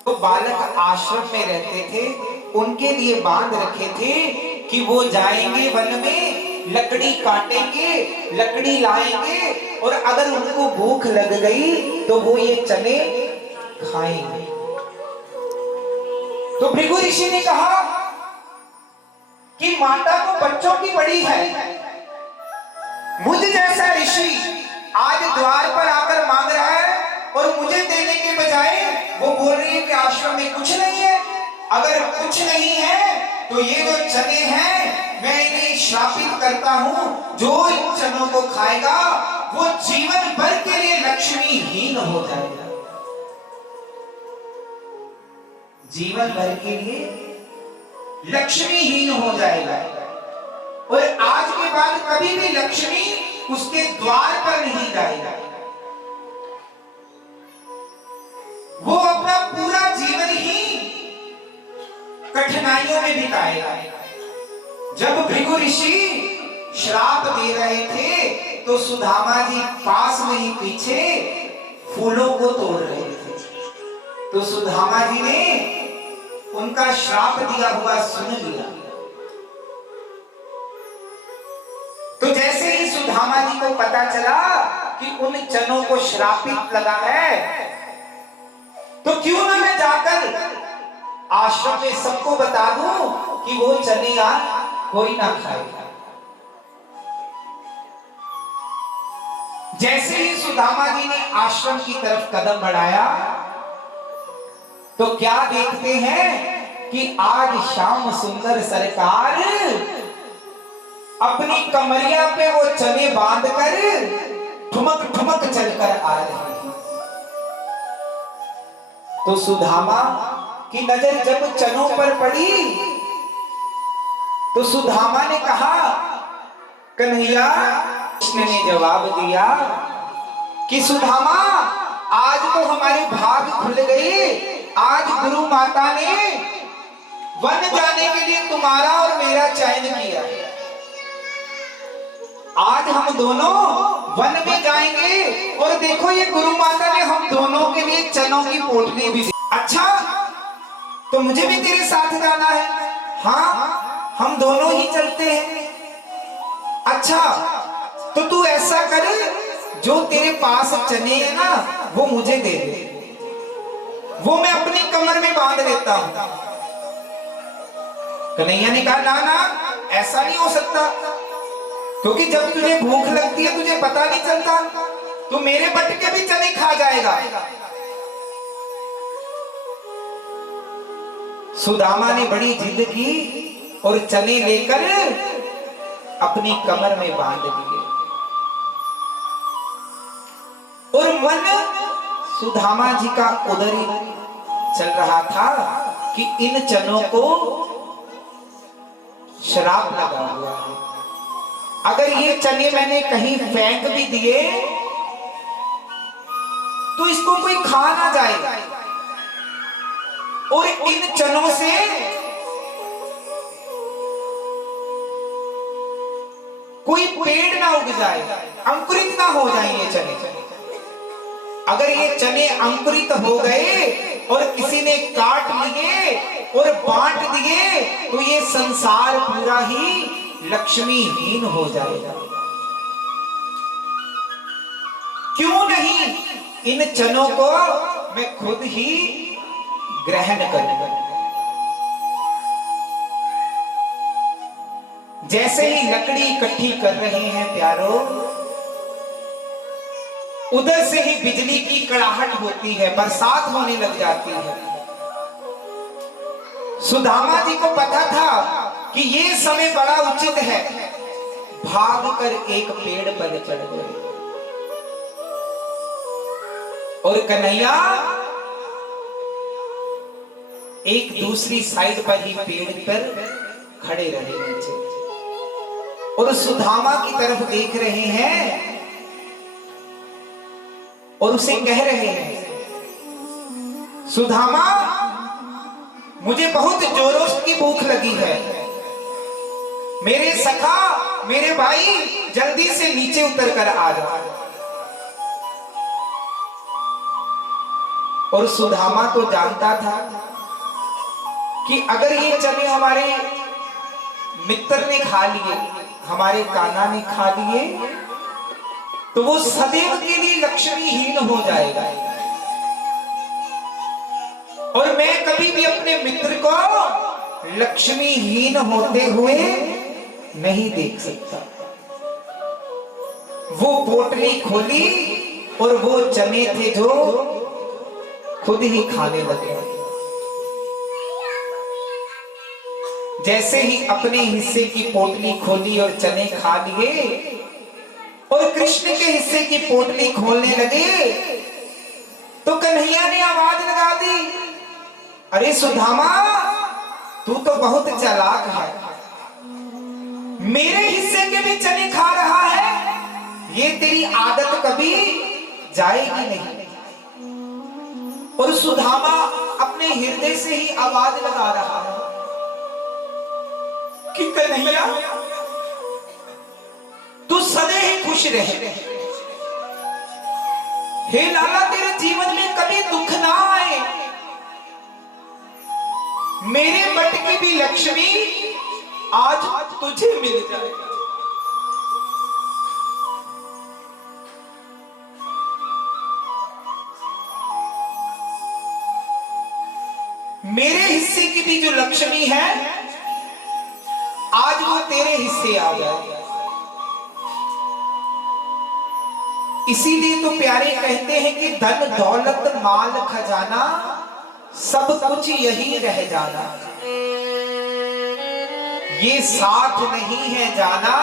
तो बालक आश्रम में रहते थे, उनके लिए बांध रखे थे कि वो जाएंगे वन में, लकड़ी काटेंगे, लकड़ी लाएंगे, और अगर उनको भूख लग गई तो वो ये चने खाएंगे। तो भृगु ऋषि ने कहा कि माता को बच्चों की बड़ी है, मुझ जैसा ऋषि आज द्वार पर आकर मांग रहा है और मुझे देने के बजाय वो बोल रही है कि आश्रम में कुछ नहीं है। अगर कुछ नहीं है तो ये जो चने हैं मैं इन्हें श्रापित करता हूं, जो इन चनों को खाएगा वो जीवन भर के लिए लक्ष्मीहीन हो जाएगा, जीवन भर के लिए लक्ष्मीहीन हो जाएगा, और आज के बाद कभी भी लक्ष्मी उसके द्वार पर नहीं जाएगा। वो अपना पूरा जीवन ही कठिनाइयों में बिताएगा। जब भृगु ऋषि श्राप दे रहे थे तो सुदामा जी पास में ही पीछे फूलों को तोड़ रहे थे, तो सुदामा जी ने उनका श्राप दिया हुआ सुन लिया। तो जैसे ही सुदामा जी को पता चला कि उन चनों को श्रापित लगा है, तो क्यों ना मैं जाकर आश्रम में सबको बता दूं कि वो चने कोई ना खाएगा। जैसे ही सुदामा जी ने आश्रम की तरफ कदम बढ़ाया तो क्या देखते हैं कि आज श्याम सुंदर सरकार अपनी कमरिया पे वो चने बांधकर ठुमक ठुमक चलकर आ रहे हैं। तो सुदामा की नजर जब चनों पर पड़ी तो सुदामा ने कहा, कन्हैया, कृष्ण ने जवाब दिया कि सुदामा, आज तो हमारे भाग खुल गए, आज गुरु माता ने वन जाने के लिए तुम्हारा और मेरा चयन किया। आज हम दोनों वन में जाएंगे और देखो ये गुरु माता ने हम दोनों के लिए चनों की पोटली भी दी। अच्छा, तो मुझे भी तेरे साथ जाना है? हाँ, हम दोनों ही चलते हैं। अच्छा, तो तू ऐसा कर, जो तेरे पास चने हैं ना वो मुझे दे दे, वो मैं अपनी कमर में बांध लेता हूं। कन्हैया ने कहा, ना ना, ऐसा नहीं हो सकता, क्योंकि जब तुझे भूख लगती है तुझे पता नहीं चलता, तो मेरे बट के भी चने खा जाएगा। सुदामा ने बड़ी जिद की और चने लेकर अपनी कमर में बांध दिए, और मन सुदामा जी का उधर ही चल रहा था कि इन चनों को श्राप लगा हुआ है, अगर ये चने मैंने कहीं फेंक भी दिए तो इसको कोई खा ना जाए, और इन चनों से कोई पेड़ ना उग जाए, अंकुरित ना हो जाए ये चने। अगर ये चने अंकुरित हो गए और किसी ने काट लिए और बांट दिए तो ये संसार पूरा ही लक्ष्मीहीन हो जाएगा। क्यों नहीं इन चनों को मैं खुद ही ग्रहण करूंगा। जैसे ही लकड़ी इकट्ठी कर रहे हैं प्यारो, उधर से ही बिजली की कड़ाहट होती है, बरसात होने लग जाती है। सुदामा जी को पता था कि ये समय बड़ा उचित है, भागकर एक पेड़ पर चढ़ गए, और कन्हैया एक दूसरी साइड पर ही पेड़ पर खड़े रहे नीचे, और सुदामा की तरफ देख रहे हैं और उसे कह रहे हैं, सुदामा, मुझे बहुत जोरों की भूख लगी है, मेरे सखा, मेरे भाई, जल्दी से नीचे उतर कर आ जाओ। और सुदामा तो जानता था कि अगर ये चने हमारे मित्र ने खा लिए, हमारे कान्हा ने खा लिए, तो वो सदैव के लिए लक्ष्मीहीन हो जाएगा और मैं कभी भी अपने मित्र को लक्ष्मीहीन होते हुए नहीं देख सकता। वो पोटली खोली और वो चने थे जो खुद ही खाने लगे। जैसे ही अपने हिस्से की पोटली खोली और चने खा लिए और कृष्ण के हिस्से की पोटली खोलने लगे, तो कन्हैया ने आवाज लगा दी, अरे सुदामा, तू तो बहुत चालाक है, मेरे हिस्से के भी चने खा रहा है, ये तेरी आदत कभी जाएगी नहीं। और सुदामा अपने हृदय से ही आवाज लगा रहा है कि कन्हैया, तू सदैव ही खुश रहे, हे लाला, तेरे जीवन में कभी दुख ना आए, मेरे बट की भी लक्ष्मी आज तुझे मिल जाए। मेरे हिस्से की भी जो लक्ष्मी है आज वो तेरे हिस्से आ गए। इसीलिए तो प्यारे कहते हैं कि धन दौलत माल खजाना सब कुछ यही रह जाना, ये साथ नहीं है जाना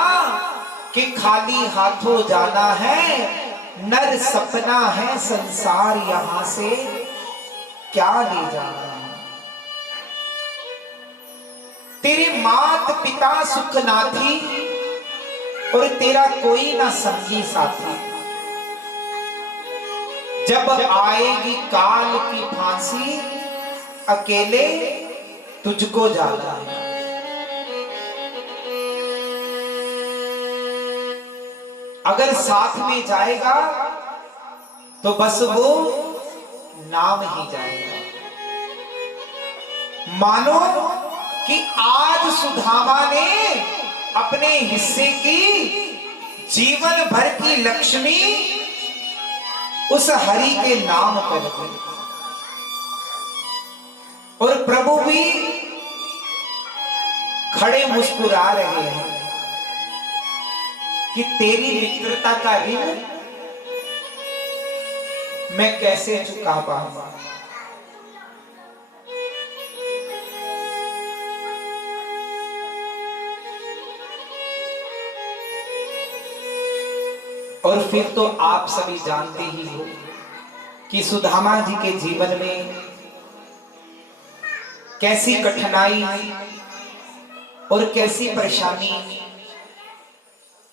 कि खाली हाथों जाना है, नर सपना है संसार यहां से क्या ले जाना। तेरे मात पिता सुख नाथी और तेरा कोई ना संगी साथी, जब आएगी काल की फांसी अकेले तुझको जाना है। अगर साथ में जाएगा तो बस वो नाम ही जाएगा। मानो कि आज सुदामा ने अपने हिस्से की जीवन भर की लक्ष्मी उस हरि के नाम कर दी। और प्रभु भी खड़े मुस्कुरा रहे हैं कि तेरी मित्रता का ऋण मैं कैसे चुका पाऊंगा। और फिर तो आप सभी जानते ही हो कि सुदामा जी के जीवन में कैसी कठिनाई और कैसी परेशानी,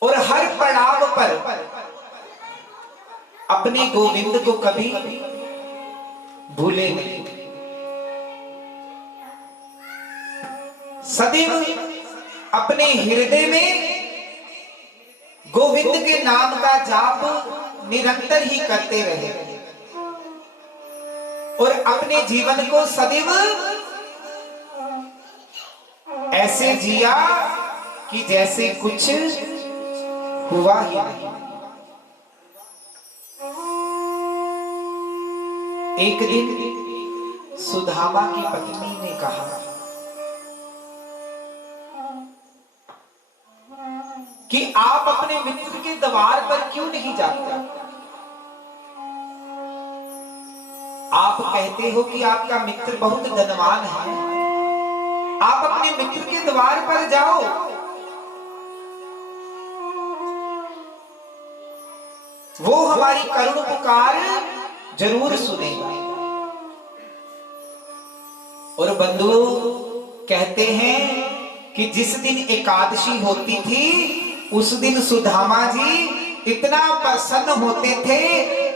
और हर पड़ाव पर अपने गोविंद को कभी भूले नहीं। सदैव अपने हृदय में गोविंद के नाम का जाप निरंतर ही करते रहे और अपने जीवन को सदैव ऐसे जिया कि जैसे कुछ हुआ ही नहीं। एक दिन सुदामा की पत्नी ने कहा कि आप अपने मित्र के द्वार पर क्यों नहीं जाते? आप कहते हो कि आपका मित्र बहुत धनवान है, आप अपने मित्र के द्वार पर जाओ। वो हमारी करुण पुकार जरूर सुनेगा। और बंधु कहते हैं कि जिस दिन एकादशी होती थी उस दिन सुदामा जी इतना प्रसन्न होते थे,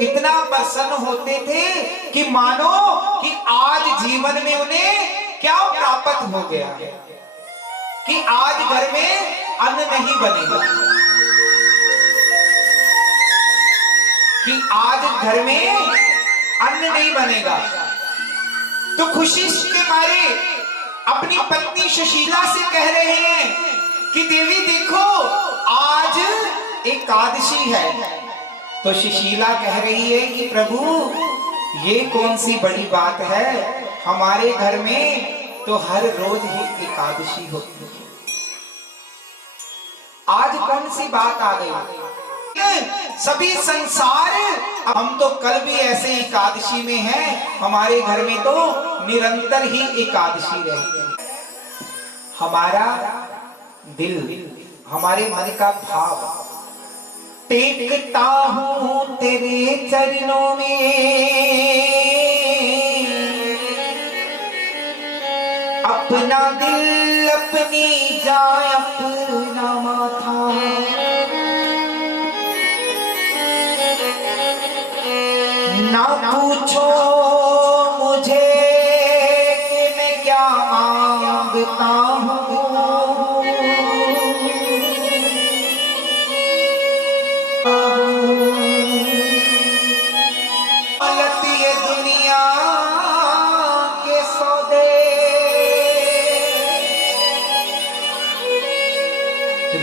इतना प्रसन्न होते थे कि मानो कि आज जीवन में उन्हें क्या प्राप्त हो गया है कि आज घर में अन्न नहीं बनेगा, कि आज घर में अन्न नहीं बनेगा। तो खुशी के मारे अपनी पत्नी सुशीला से कह रहे हैं कि देवी देखो आज एकादशी है। तो सुशीला कह रही है कि प्रभु ये कौन सी बड़ी बात है, हमारे घर में तो हर रोज ही एकादशी होती है, आज कौन सी बात आ गई। सभी संसार हम तो कल भी ऐसे एकादशी में हैं, हमारे घर में तो निरंतर ही एकादशी रहती है। हमारा दिल, हमारे मन का भाव टेकता हूं तेरे चरणों में, अपना दिल अपनी जाए अपना माथा, ना पूछो मुझे कि मैं क्या मांगता हूँ, ये दुनिया के सौदे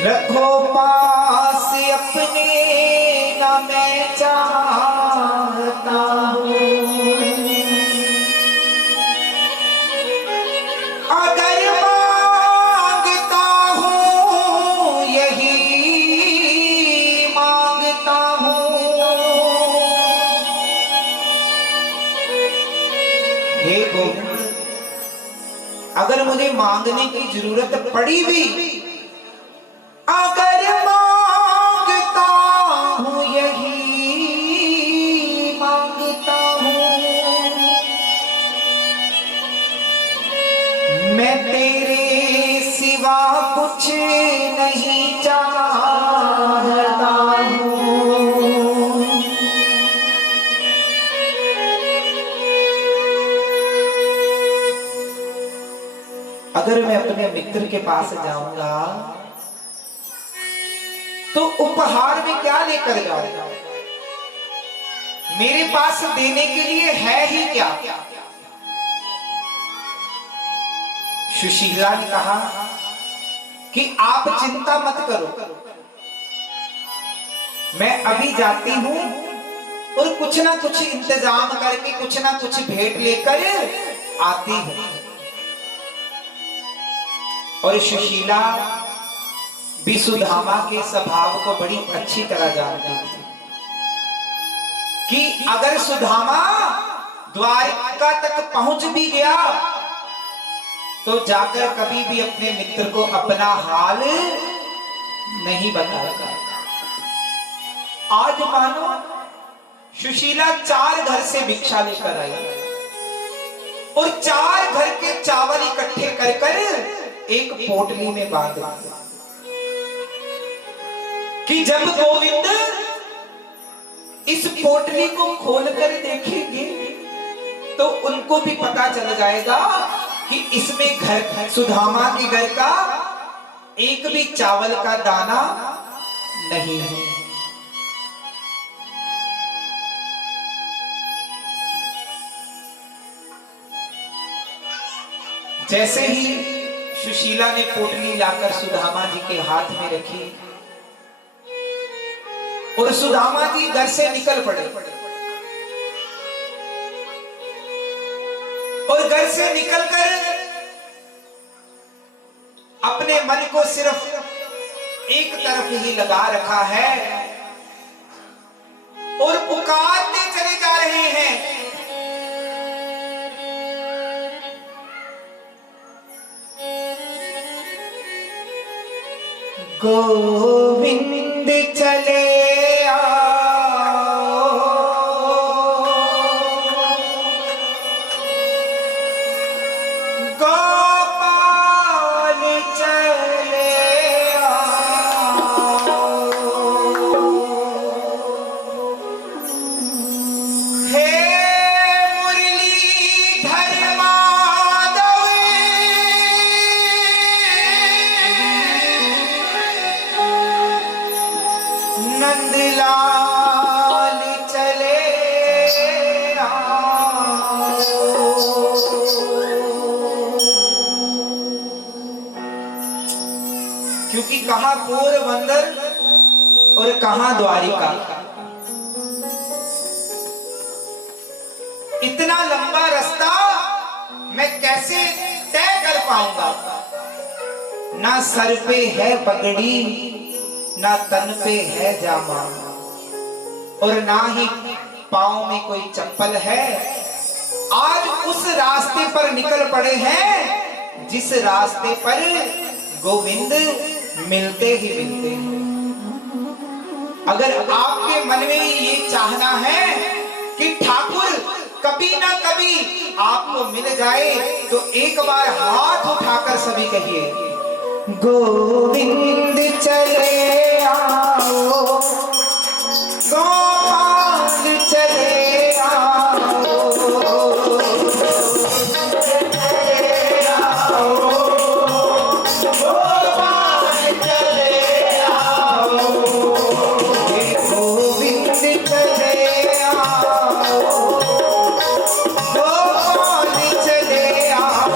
रखो पास अपने, ना मैं चाहता हूँ। अगर मांगता हूँ यही मांगता हूँ, हे गोविंद अगर मुझे मांगने की जरूरत पड़ी भी, अगर मांगता हूँ यही मांगता हूँ, मैं तेरे सिवा कुछ नहीं चाहता हूँ। अगर मैं अपने मित्र के पास जाऊंगा तो उपहार में क्या लेकर जाऊंगा, मेरे पास देने के लिए है ही क्या। सुशीला ने कहा कि आप चिंता मत करो, मैं अभी जाती हूं और कुछ ना कुछ इंतजाम करके कुछ ना कुछ भेंट लेकर आती हूं। और सुशीला भी सुदामा के स्वभाव को बड़ी अच्छी तरह जानती थी कि अगर सुदामा द्वारका तक पहुंच भी गया तो जाकर कभी भी अपने मित्र को अपना हाल नहीं बताएगा। आज मानो सुशीला 4 घर से भिक्षा लेकर आई और 4 घर के चावल इकट्ठे कर कर एक पोटली में बांध दिया कि जब गोविंद इस पोटली को खोलकर देखेंगे तो उनको भी पता चल जाएगा कि इसमें घर सुदामा के घर का एक भी चावल का दाना नहीं है। जैसे ही सुशीला ने पोटली लाकर सुदामा जी के हाथ में रखी और सुदामा जी घर से निकल पड़े और घर से निकलकर अपने मन को सिर्फ एक तरफ ही लगा रखा है और पुकारते चले जा रहे हैं। गोविंद चले आओ, गोपाल चले आओ, हे मुरलीधर माधव नंद क्योंकि कहां पोरबंदर और कहां द्वारिका। इतना लंबा रास्ता मैं कैसे तय कर पाऊंगा। ना सर पे है पगड़ी, ना तन पे है जामा, और ना ही पांव में कोई चप्पल है। आज उस रास्ते पर निकल पड़े हैं जिस रास्ते पर गोविंद मिलते ही मिलते हैं। अगर आपके मन में ये चाहना है कि ठाकुर कभी ना कभी आपको मिल जाए, तो एक बार हाथ उठाकर सभी कहिए, गोविंद चले आओ, गोपाल चले आओ, चले आओ, गोपाल चले आओ, गोविंद चले आओ, गोपाल चले आओ,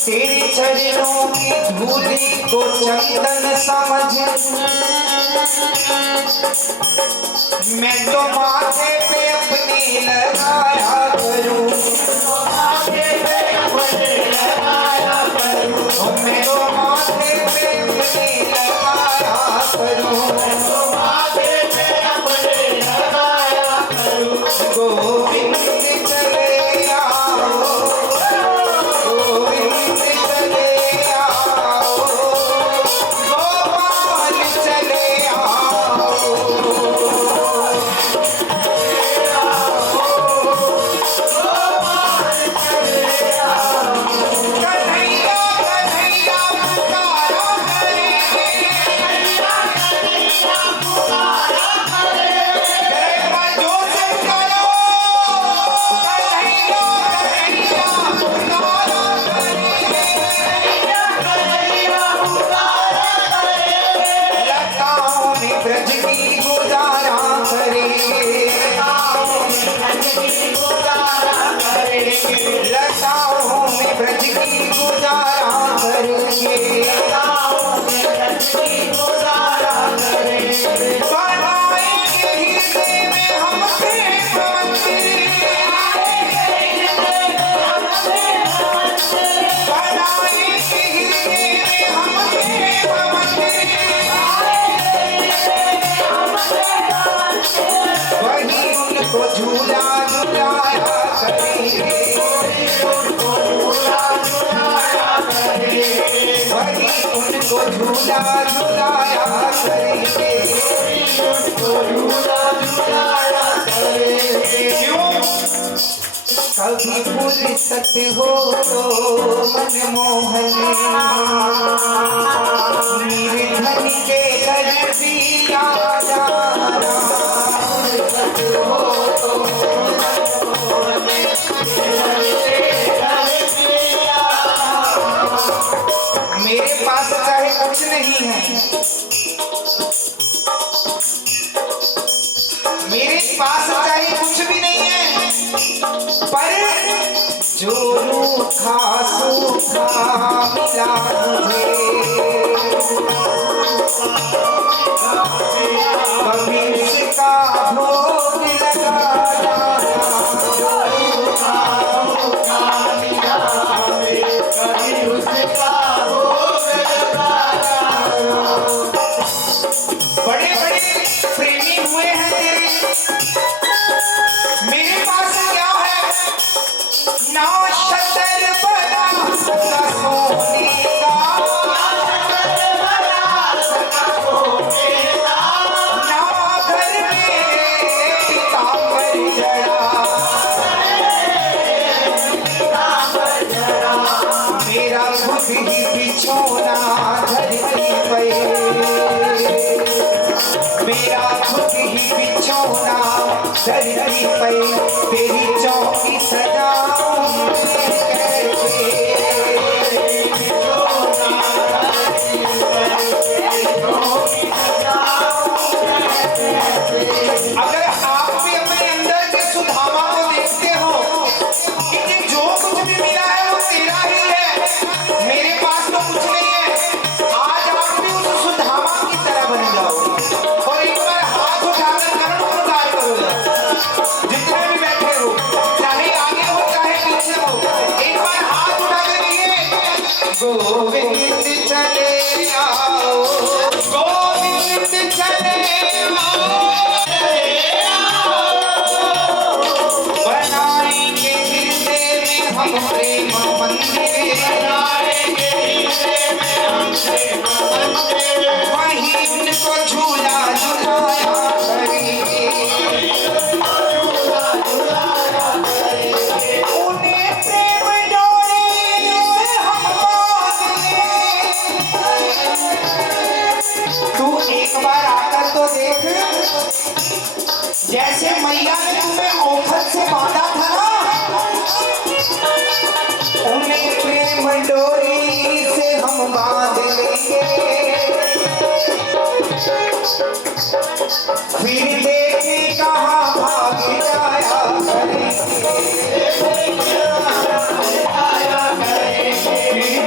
तेरे चरणों की धूली को चंदन समझ मैं तो माथे पे अपने लगाया करूं, माथे पे अपने लगाया करूं, मैं तो माथे पे अपने लगाया करूं, माथे पे अपने लगाया करूं। गोविंद चले आओ, गोविंद चले आओ, गोपाल चले आओ। कन्हैया कन्हैया पुकारा करेंगे, गरबा जोर से करो। कन्हैया कन्हैया पुकारा करेंगे, लताओं में ब्रज की गुजारा करेंगे, लताओं में ब्रज की गुजारा करेंगे, बनाएंगे हृदय में हम प्रेम मंदिर, बनाएंगे हृदय में हम प्रेम मंदिर, वही उनको झूला झुलाया करेंगे, वही उनको झूला झुलाया करेंगे। क्यों? कभी फुर्सत हो तो मनमोहन निर्धन के घर दिया जाना, मेरे पास चाहे कुछ नहीं है, मेरे पास चाहे कुछ भी नहीं है, पर जो रूखा सूखा मिला मुझे, कभी उसका भोग लगाया, बड़े बड़े प्रेमी हुए हैं तेरे, मेरे पास क्या है? ना शतर बना सका सोने का, ना घर में पीताम्बर जड़ा, मेरा खुद ही बिछोना धरती पे, मेरा खुद ही बिछोना धरती पे, तेरी चौकी सजाऊं कैसे, अगर आप भी अपने अंदर के सुधामा को देखते हो कि ये जो कुछ भी मिला है वो तेरा ही है, मेरे पास तो कुछ नहीं है, आज आप भी उस सुधामा की तरह बन जाओ और एक बार हाथ उठाकर करो पुकार करो, जितने भी बैठे हो, चाहे आगे हो चाहे पीछे हो, एक बार हाथ उठाकर कहिए गोविंद चले आओ, गोविंद चले आओ, बनाएंगे हृदय में हम प्रेम मंदिर, वही उनको झूला झुलाया करेंगे, उन्हें प्रेम डोरी से हम बांध लें। तू एक बार आकर तो देख, जैसे मैया ने तुम्हें औखत से बांधा था ना, उन्हें प्रेम डोरी से हम बांध लेंगे, फिर देखे कहाँ भाग जाया करेंगे, फिर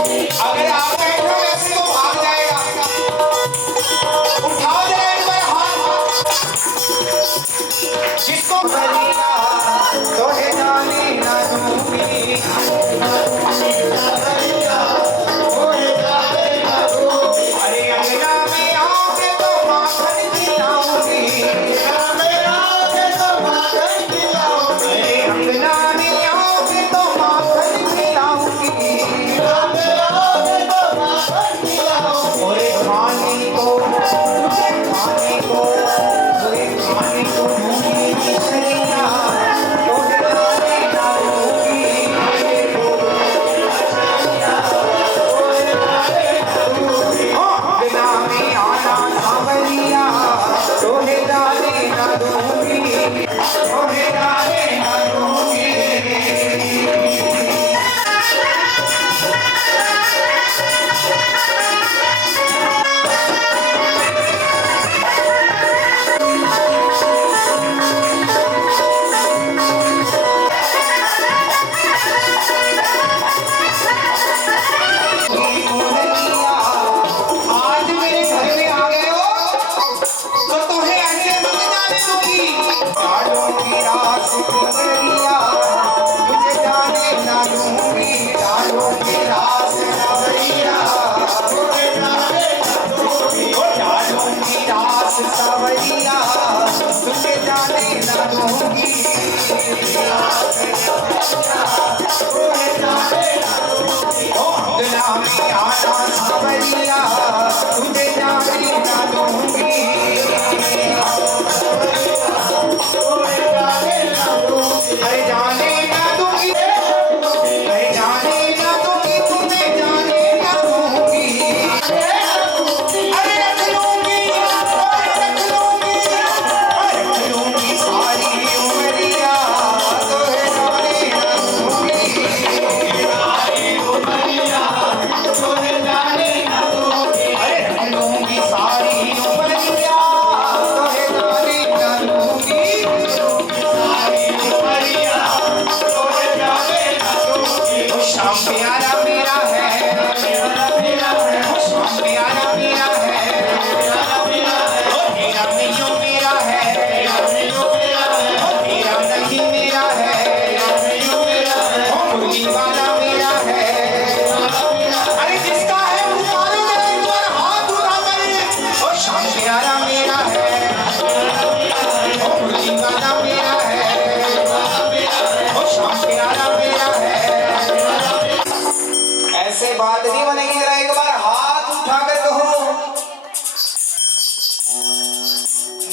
अगर आप बैठो वैसे तो भाग जाएगा। उठाओ जरा एक बार हाथ। जिसको बलिया तो है जाने ना दूंगी। अरे अंगना में आओगे तो माखन खिलाऊंगी। अरे अंगना में आओगे तो माखन खिलाऊंगी। और खाने को दूंगी मिठाइयाँ, तो हिलाने ना दूंगी। अंगना में आना सांवरिया, तो हिलाने ना दूंगी, तो हिलाने ना दूंगी। आज मेरे घर में आ गए हो तो तुम्हें ऐसे मत जाने दूंगी। डालों की रास गुजरिया, तुझे जाने ना दूंगी। डालों की रास सवरिया, डालों की रास सवरिया, तुझे जाने ना दूंगी। अंगना में आना सांवरिया, तुझे जाने ना दूंगी। अरे जाने ना दूंगी, अरे जाने ना दूंगी, तुम्हें जाने ना दूंगी। अरे रख लूंगी, अरे रख लूंगी, अरे रख लूंगी सारी उमरिया, तो है जाने ना दूंगी। अरे रख लूंगी सारी उमरिया, तो है जाने ना दूंगी। वो शाम प्यारा मेरा है, वो शाम प्यारा मेरा है, वो तेरा नहीं मेरा है, वो तेरा नहीं मेरा है, वो मुरली वाला मेरा है। अरे जिसका है पुकारो जरा एक बार हाथ उठा कर। वो शाम प्यारा मेरा है, वो मुरली वाला मेरा है, वो शाम प्यारा मेरा है। ऐसे बात नहीं बनेगी। जरा एक बार हाथ उठाकर कहो।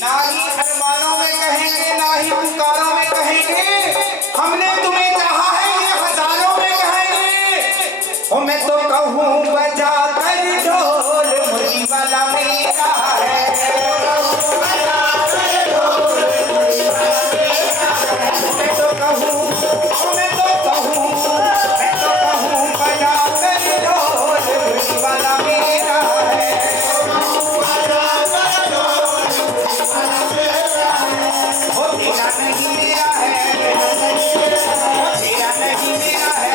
ना ही अरमानों में कहेंगे, ना ही पुकारों में कहेंगे, हमने तुम्हें चाहा है ये हजारों में कहेंगे। ओ मैं तो कहूँ बजा कर ढोल, मुरली वाला मेरा है। मैं तो कहूँ, मैं तो कहूँ, मैं तो कहूँ बजा कर ढोल, मुरली वाला मेरा है। वो तेरा नहीं मेरा है, वो तेरा नहीं मेरा है,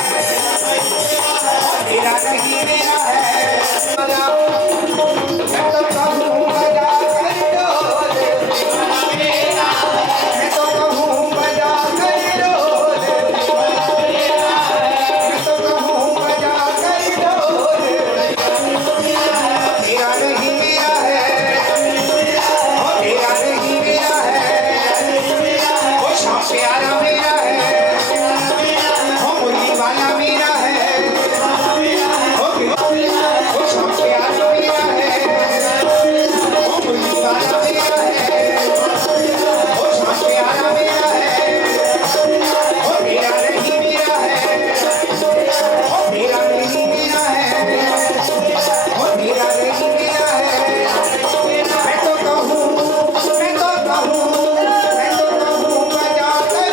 वो तेरा नहीं मेरा है। मैं तो कहूँ बजा कर ढोल, मैं तो कहूँ बजा कर ढोल, मैं तो कहूँ बजा कर ढोल। तेरा नहीं मेरा है, वो तेरा नहीं मेरा है, वो शाम प्यारा मेरा है, वो मुरली वाला मेरा है, वो शाम प्यारा मेरा है, वो मुरली वाला मेरा है, वो शाम प्यारा मेरा है, वो तेरा नहीं मेरा है, वो तेरा नहीं मेरा है, वो तेरा नहीं मेरा है। मैं तो कहूँ, मैं तो कहूँ, मैं तो कहूँ बजा कर,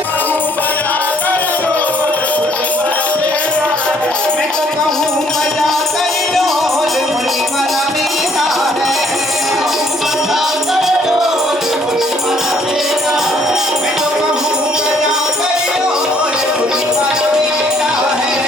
मैं तो कहूँ बजा कर ढोल, मुरली वाला मेरा है। मैं तो कहूँ बजा कर ढोल, मुरली वाला मेरा है।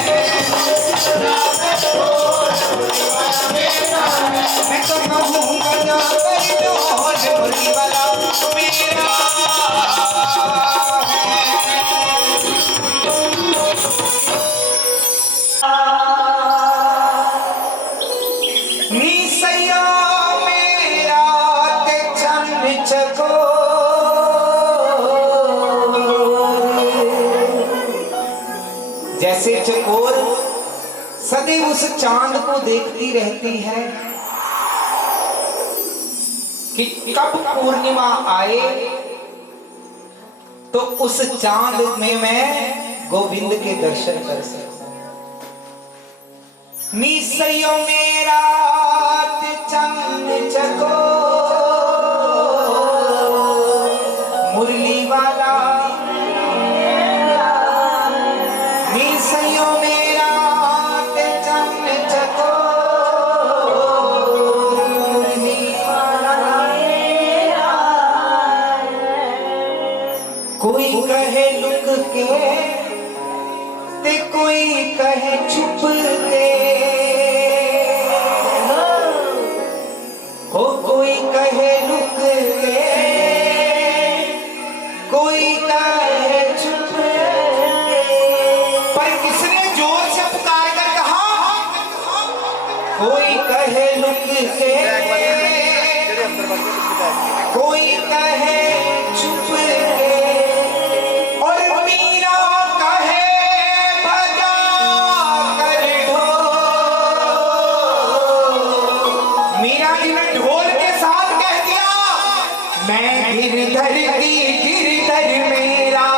सदैव उस चांद को देखती रहती है कि कब पूर्णिमा आए तो उस चांद में मैं गोविंद के दर्शन कर सकूं। निसयो मेरा चंद चको मुरली वाला निसयो मेरा चंद चको मुरली वाला। कोई कहे लुक के ते कोई कहे छुप के हो, कोई कहे लुक के कोई कहे छुप के। पर किसने जोर से पुकार कर कहा कोई कहे लुक के कोई कहे छुप के और मीरा कहे बजा कर ढोल। मीरा जी ने ढोल के साथ कह दिया मैं गिरधर की गिरधर मेरा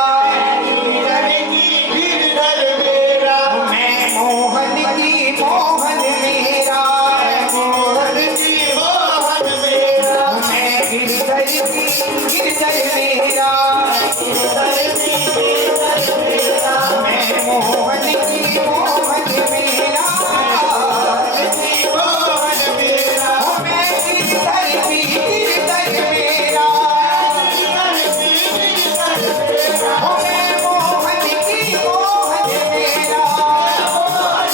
गिरधर मेरा मैं मोहन की मोहन मेरा मोहन की मोहन मेरा मैं गिरधर की गिरधर मेरा मैं मोहन की मोहन मेरा मोहन मेरा मैं गिरधर की गिरधर मेरा मैं मोहन की मोहन मेरा मैं गिरधर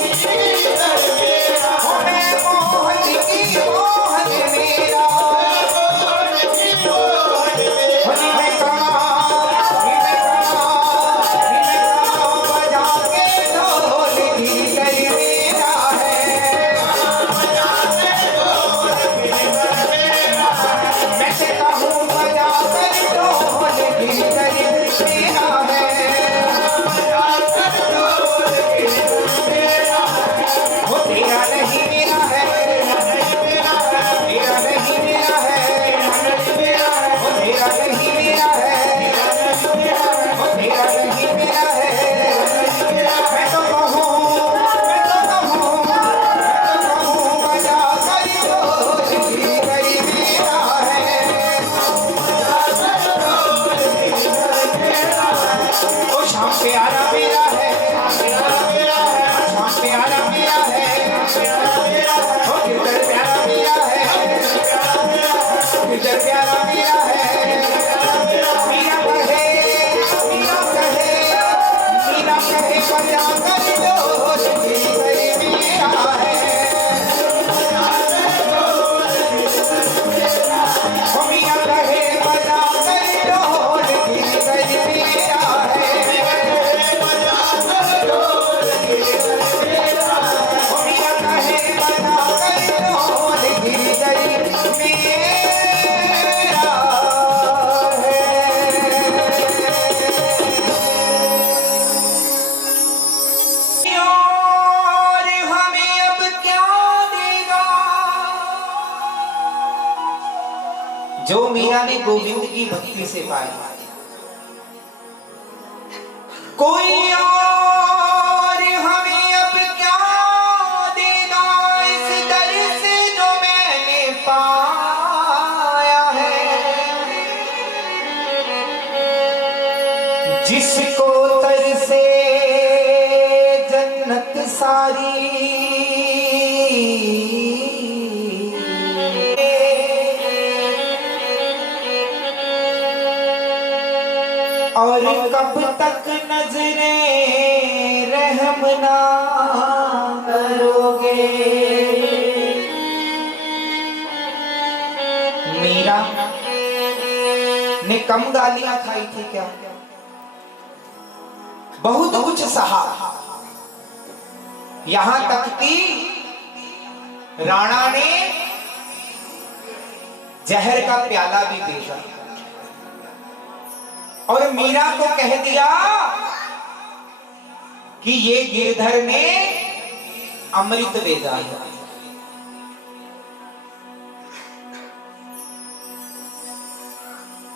की गिरधर मेरा मैं मोहन की मोहन मेरा। होली में कमा बजा के ढोल गिरधर मेरा है। मैं कहूँ बजा कर ढोल गिरधर मेरा है। वो तेरा नहीं मेरा है तेरा नहीं मेरा है वो तेरा नहीं मेरा है वो तेरा नहीं मेरा है। मैं तो कहूँ बजा कर ढोल गिरधर मेरा है। ओ शाम प्यारा मेरा है शाम प्यारा मेरा है ओ गिरधर प्यारा मेरा है गिरधर प्यारा मेरा है। मीरा कहे बजा कर ढोल गिरधर मेरा है। ओ मीरा कहे बजा कर ढोल गिरधर मेरा है। ओ मीरा कहे बजा कर ढोल गिरधर मेरा है। और हमें अब क्या देगा जो मीरा ने गोविंद की भक्ति से पाया। कोई और हमें अब क्या देगा इस दर से जो मैंने पाया है। जिसको तरसे जन्नत सारी और कब तक नजरें रहम ना करोगे। मीरा ने कम गालियां खाई थी क्या? बहुत कुछ सहा, यहां तक कि राणा ने जहर का प्याला भी भेजा। और मीरा को कह दिया कि ये गिरधर ने अमृत भेजा है।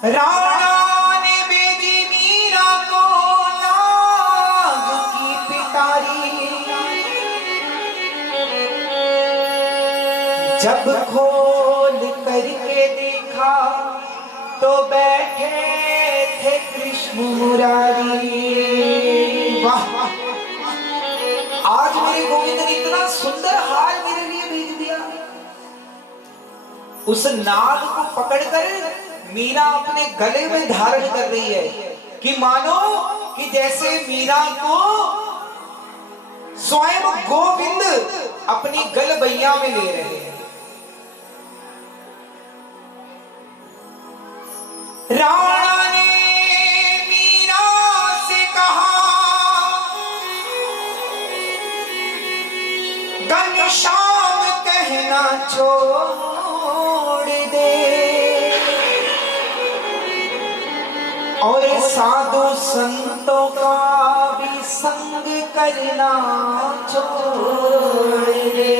राणा ने बेदी मीरा को नाग की पिटारी, जब खोल करके देखा तो बैठे थे कृष्ण मुरारी। वाह, आज मेरे गोविंद ने इतना सुंदर हाल मेरे लिए भेज दिया। उस नाग को पकड़कर मीरा अपने गले में धारण कर रही है कि मानो कि जैसे मीरा को स्वयं गोविंद अपनी गलबैया में ले रहे हैं। राणा ने मीरा से कहा, घनश्याम कहना छोड़ दे और साधु संतों का भी संग करना छोड़ दे।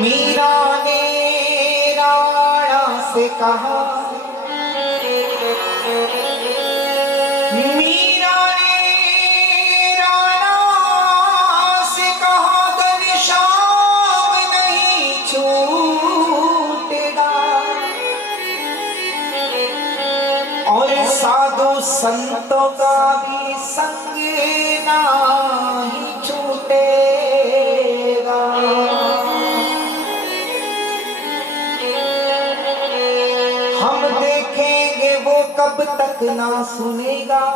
मीरा ने राणा से कहा, मीरा ने राणा से कहा, घनश्याम नहीं छूटेगा और साधु संतों का भी संग नहीं छूटेगा। हम देखेंगे वो कब तक ना सुनेगा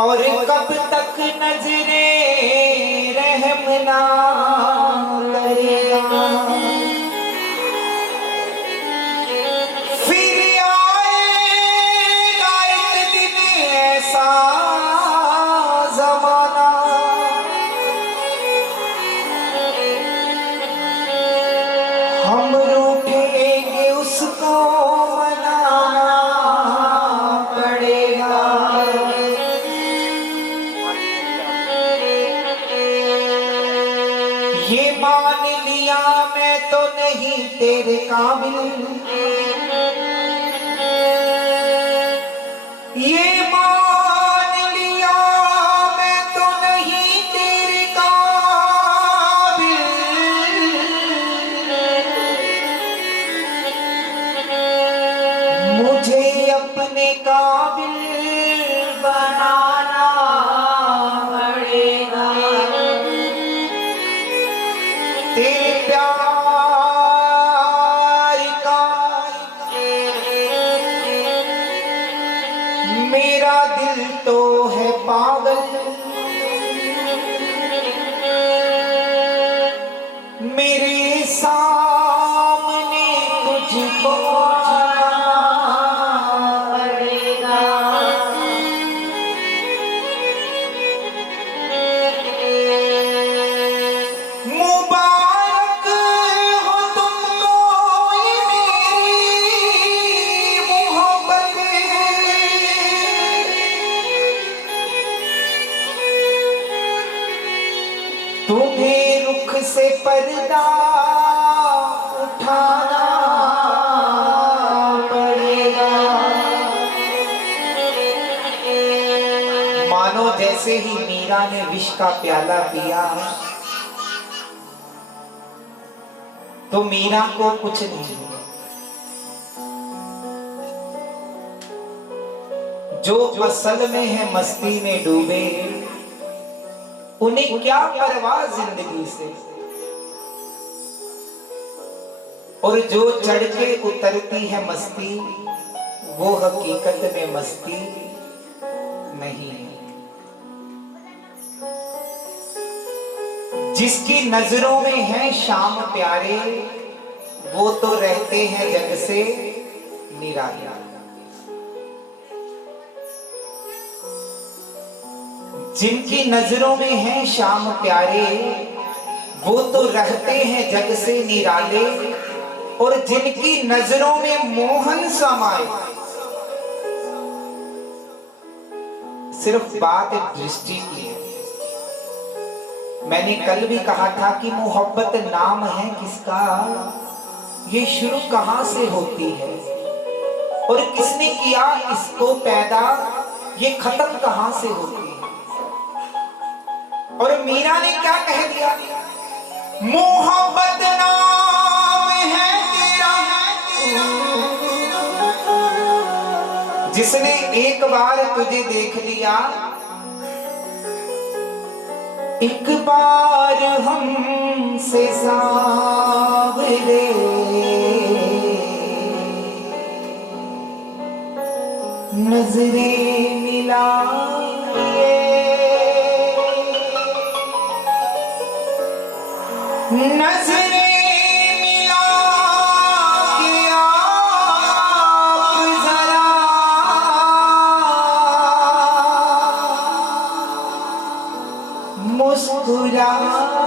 और कब तक नजरे रहम ना करेगा। फिर आएगा एक दिन ऐसा जमाना, हम रूठेंगे उसको मनाना पड़ेगा। ये मान लिया मैं तो नहीं तेरे काबिल, ये मान लिया मैं तो नहीं तेरे काबिल, मुझे अपने काबिल बनाना पड़ेगा। तेरे प्यार का मेरा दिल तो है पागल, मेरे सामने तुझको पड़ेगा। मुबारक हो तुमको ये मेरी मोहब्बत, तुम्हें रुख से पर्दा उठाना पड़ेगा। मानो जैसे ही मीरा ने विष का प्याला पिया तो मीरा को कुछ नहीं हुआ। जो असल में है मस्ती में डूबे, उन्हें क्या परवाह जिंदगी से, और जो चढ़ के उतरती है मस्ती वो हकीकत में मस्ती नहीं है। जिसकी नजरों में है श्याम प्यारे वो तो रहते हैं जग से निराला। जिनकी नजरों में है श्याम प्यारे वो तो रहते हैं जग से निराले, और जिनकी नजरों में मोहन समाए। सिर्फ बात दृष्टि की है। मैंने कल भी कहा था कि मोहब्बत नाम है किसका, ये शुरू कहां से होती है और किसने किया इसको पैदा, ये खत्म कहां से होती है। और मीरा ने क्या कह दिया, मोहब्बत नाम है तेरा, जिसने एक बार तुझे देख लिया, एक बार हमसे सावरे नजरें मिलाइए, नजरें मिला के आप जरा मुस्कुराइए।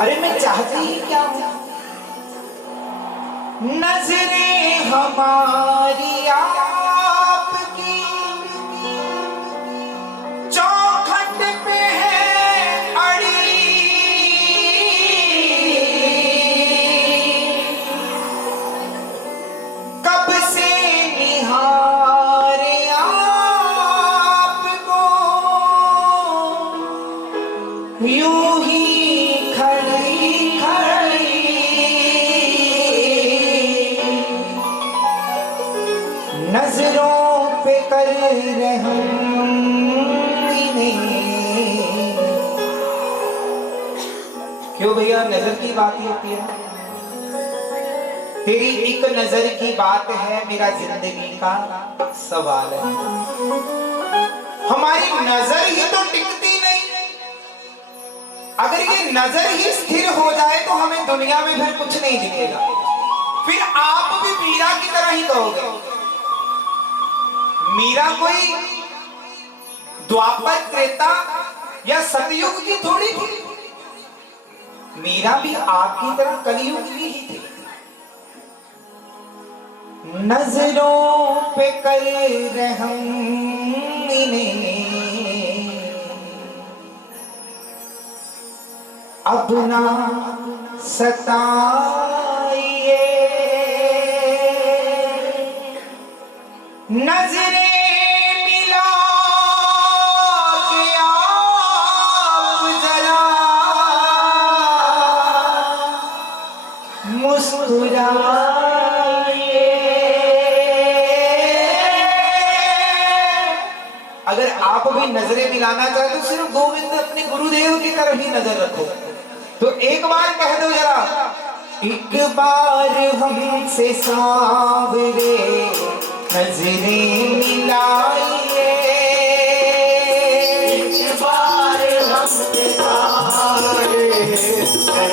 अरे मैं चाहती ही क्या हूं, नजरें हमारी आपकी चौखट पे है अड़ी, कब से निहारे आपको, यूं ही खड़ी खड़ी नजरों पे कर रहम इन्हें। क्यों भैया, नजर की बात ही होती है। तेरी एक नजर की बात है मेरा जिंदगी का सवाल है। हमारी नजर ही तो टिकती नहीं। अगर ये नजर ही स्थिर हो जाए तो हमें दुनिया में फिर कुछ नहीं दिखेगा। फिर आप भी मीरा की तरह ही कहोगे। मीरा कोई द्वापर, त्रेता या सतयुग की थोड़ी थी। मीरा भी आपकी तरह कलयुग की ही थी। नजरों पे कर रहम इन्हें, अब ना सताइए, नजरें मिला के आप जरा मुस्कुराइए। अगर आप भी नजरें मिलाना चाहे तो सिर्फ गोविंद अपने गुरुदेव की तरफ ही नजर रखो। तो एक बार कह दो जरा, एक बार हमसे सावरे नजरें मिलाइए, एक बार हमसे सावरे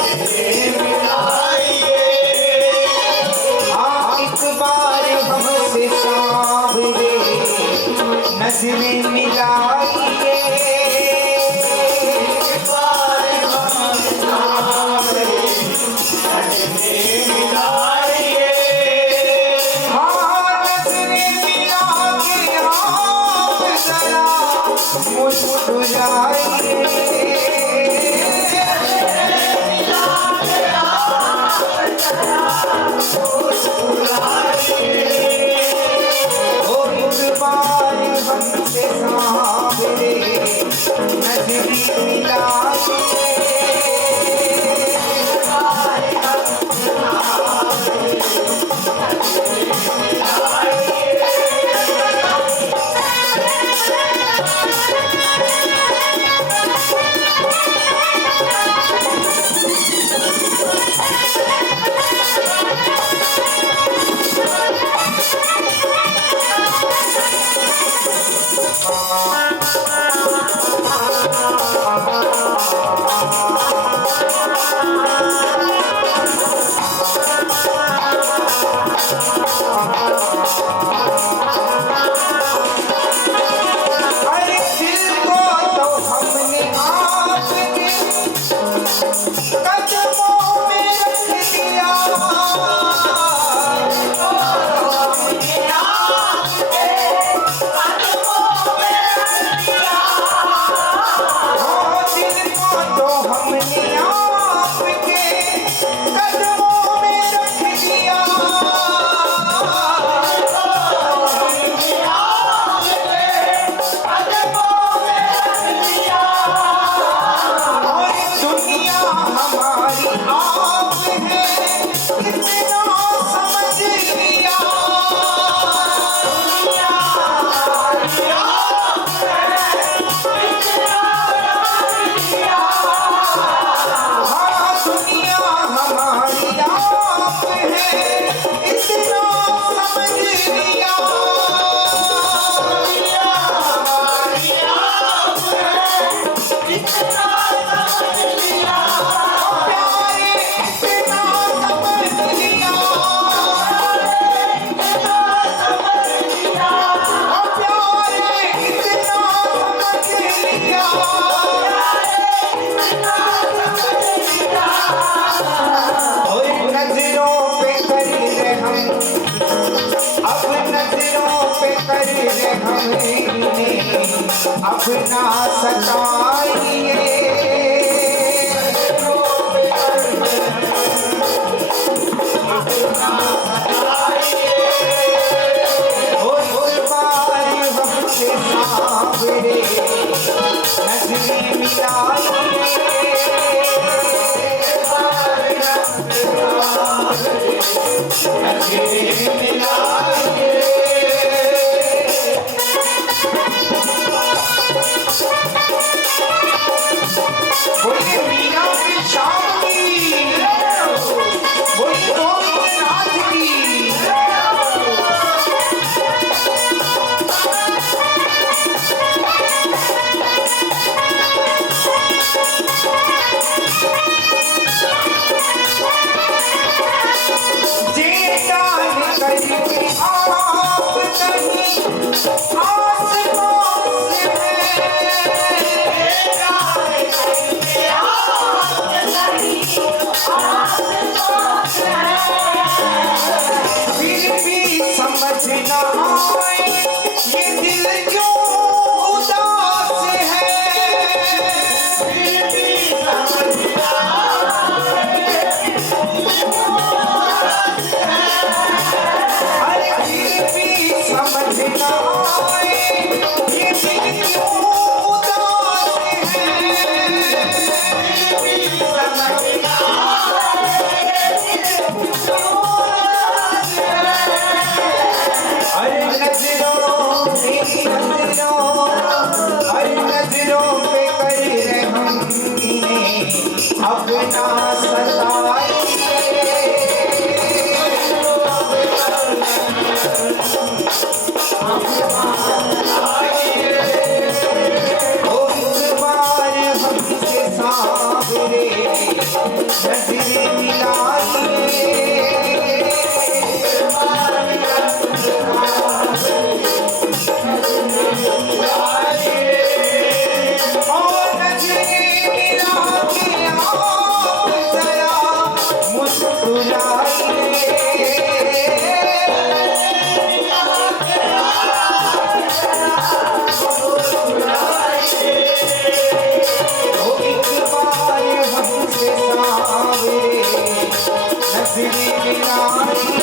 नजरें मिलाइए। हाँ, एक बार हमसे सावरे नजरें मिलाइए, एक बार हमसे सावरे नजरें मिलाइए। हाँ, नजरें मिला के आप जरा मुस्कुराइए। ओ एक बार हमसे सावरे नजरें मिलाइए, अपना सताइए। ओ एक बार हमसे सांवरे नजरें मिलाइए। बोलिए मीरा की शाम की, बोलिए गोपीनाथ की। जे जान करके आप नहीं आसमान से फिर भी समझ न आए ये दिल क्यों उदास है। फिर भी समझ न अरे फिर भी समझ न आए ये दिल क्यों उदास है। समझ न अरे नजरों मेरी नजरों, अरे नजरों पे कर रहम इन्हें अपना सताइए। ओ इस बार हमसे सांवरे नजरें मिलाइए। और नजरें मिला के आप जरा मुस्कुराइए। ओ एक बार हमसे सांवरे नजरें मिलाइए।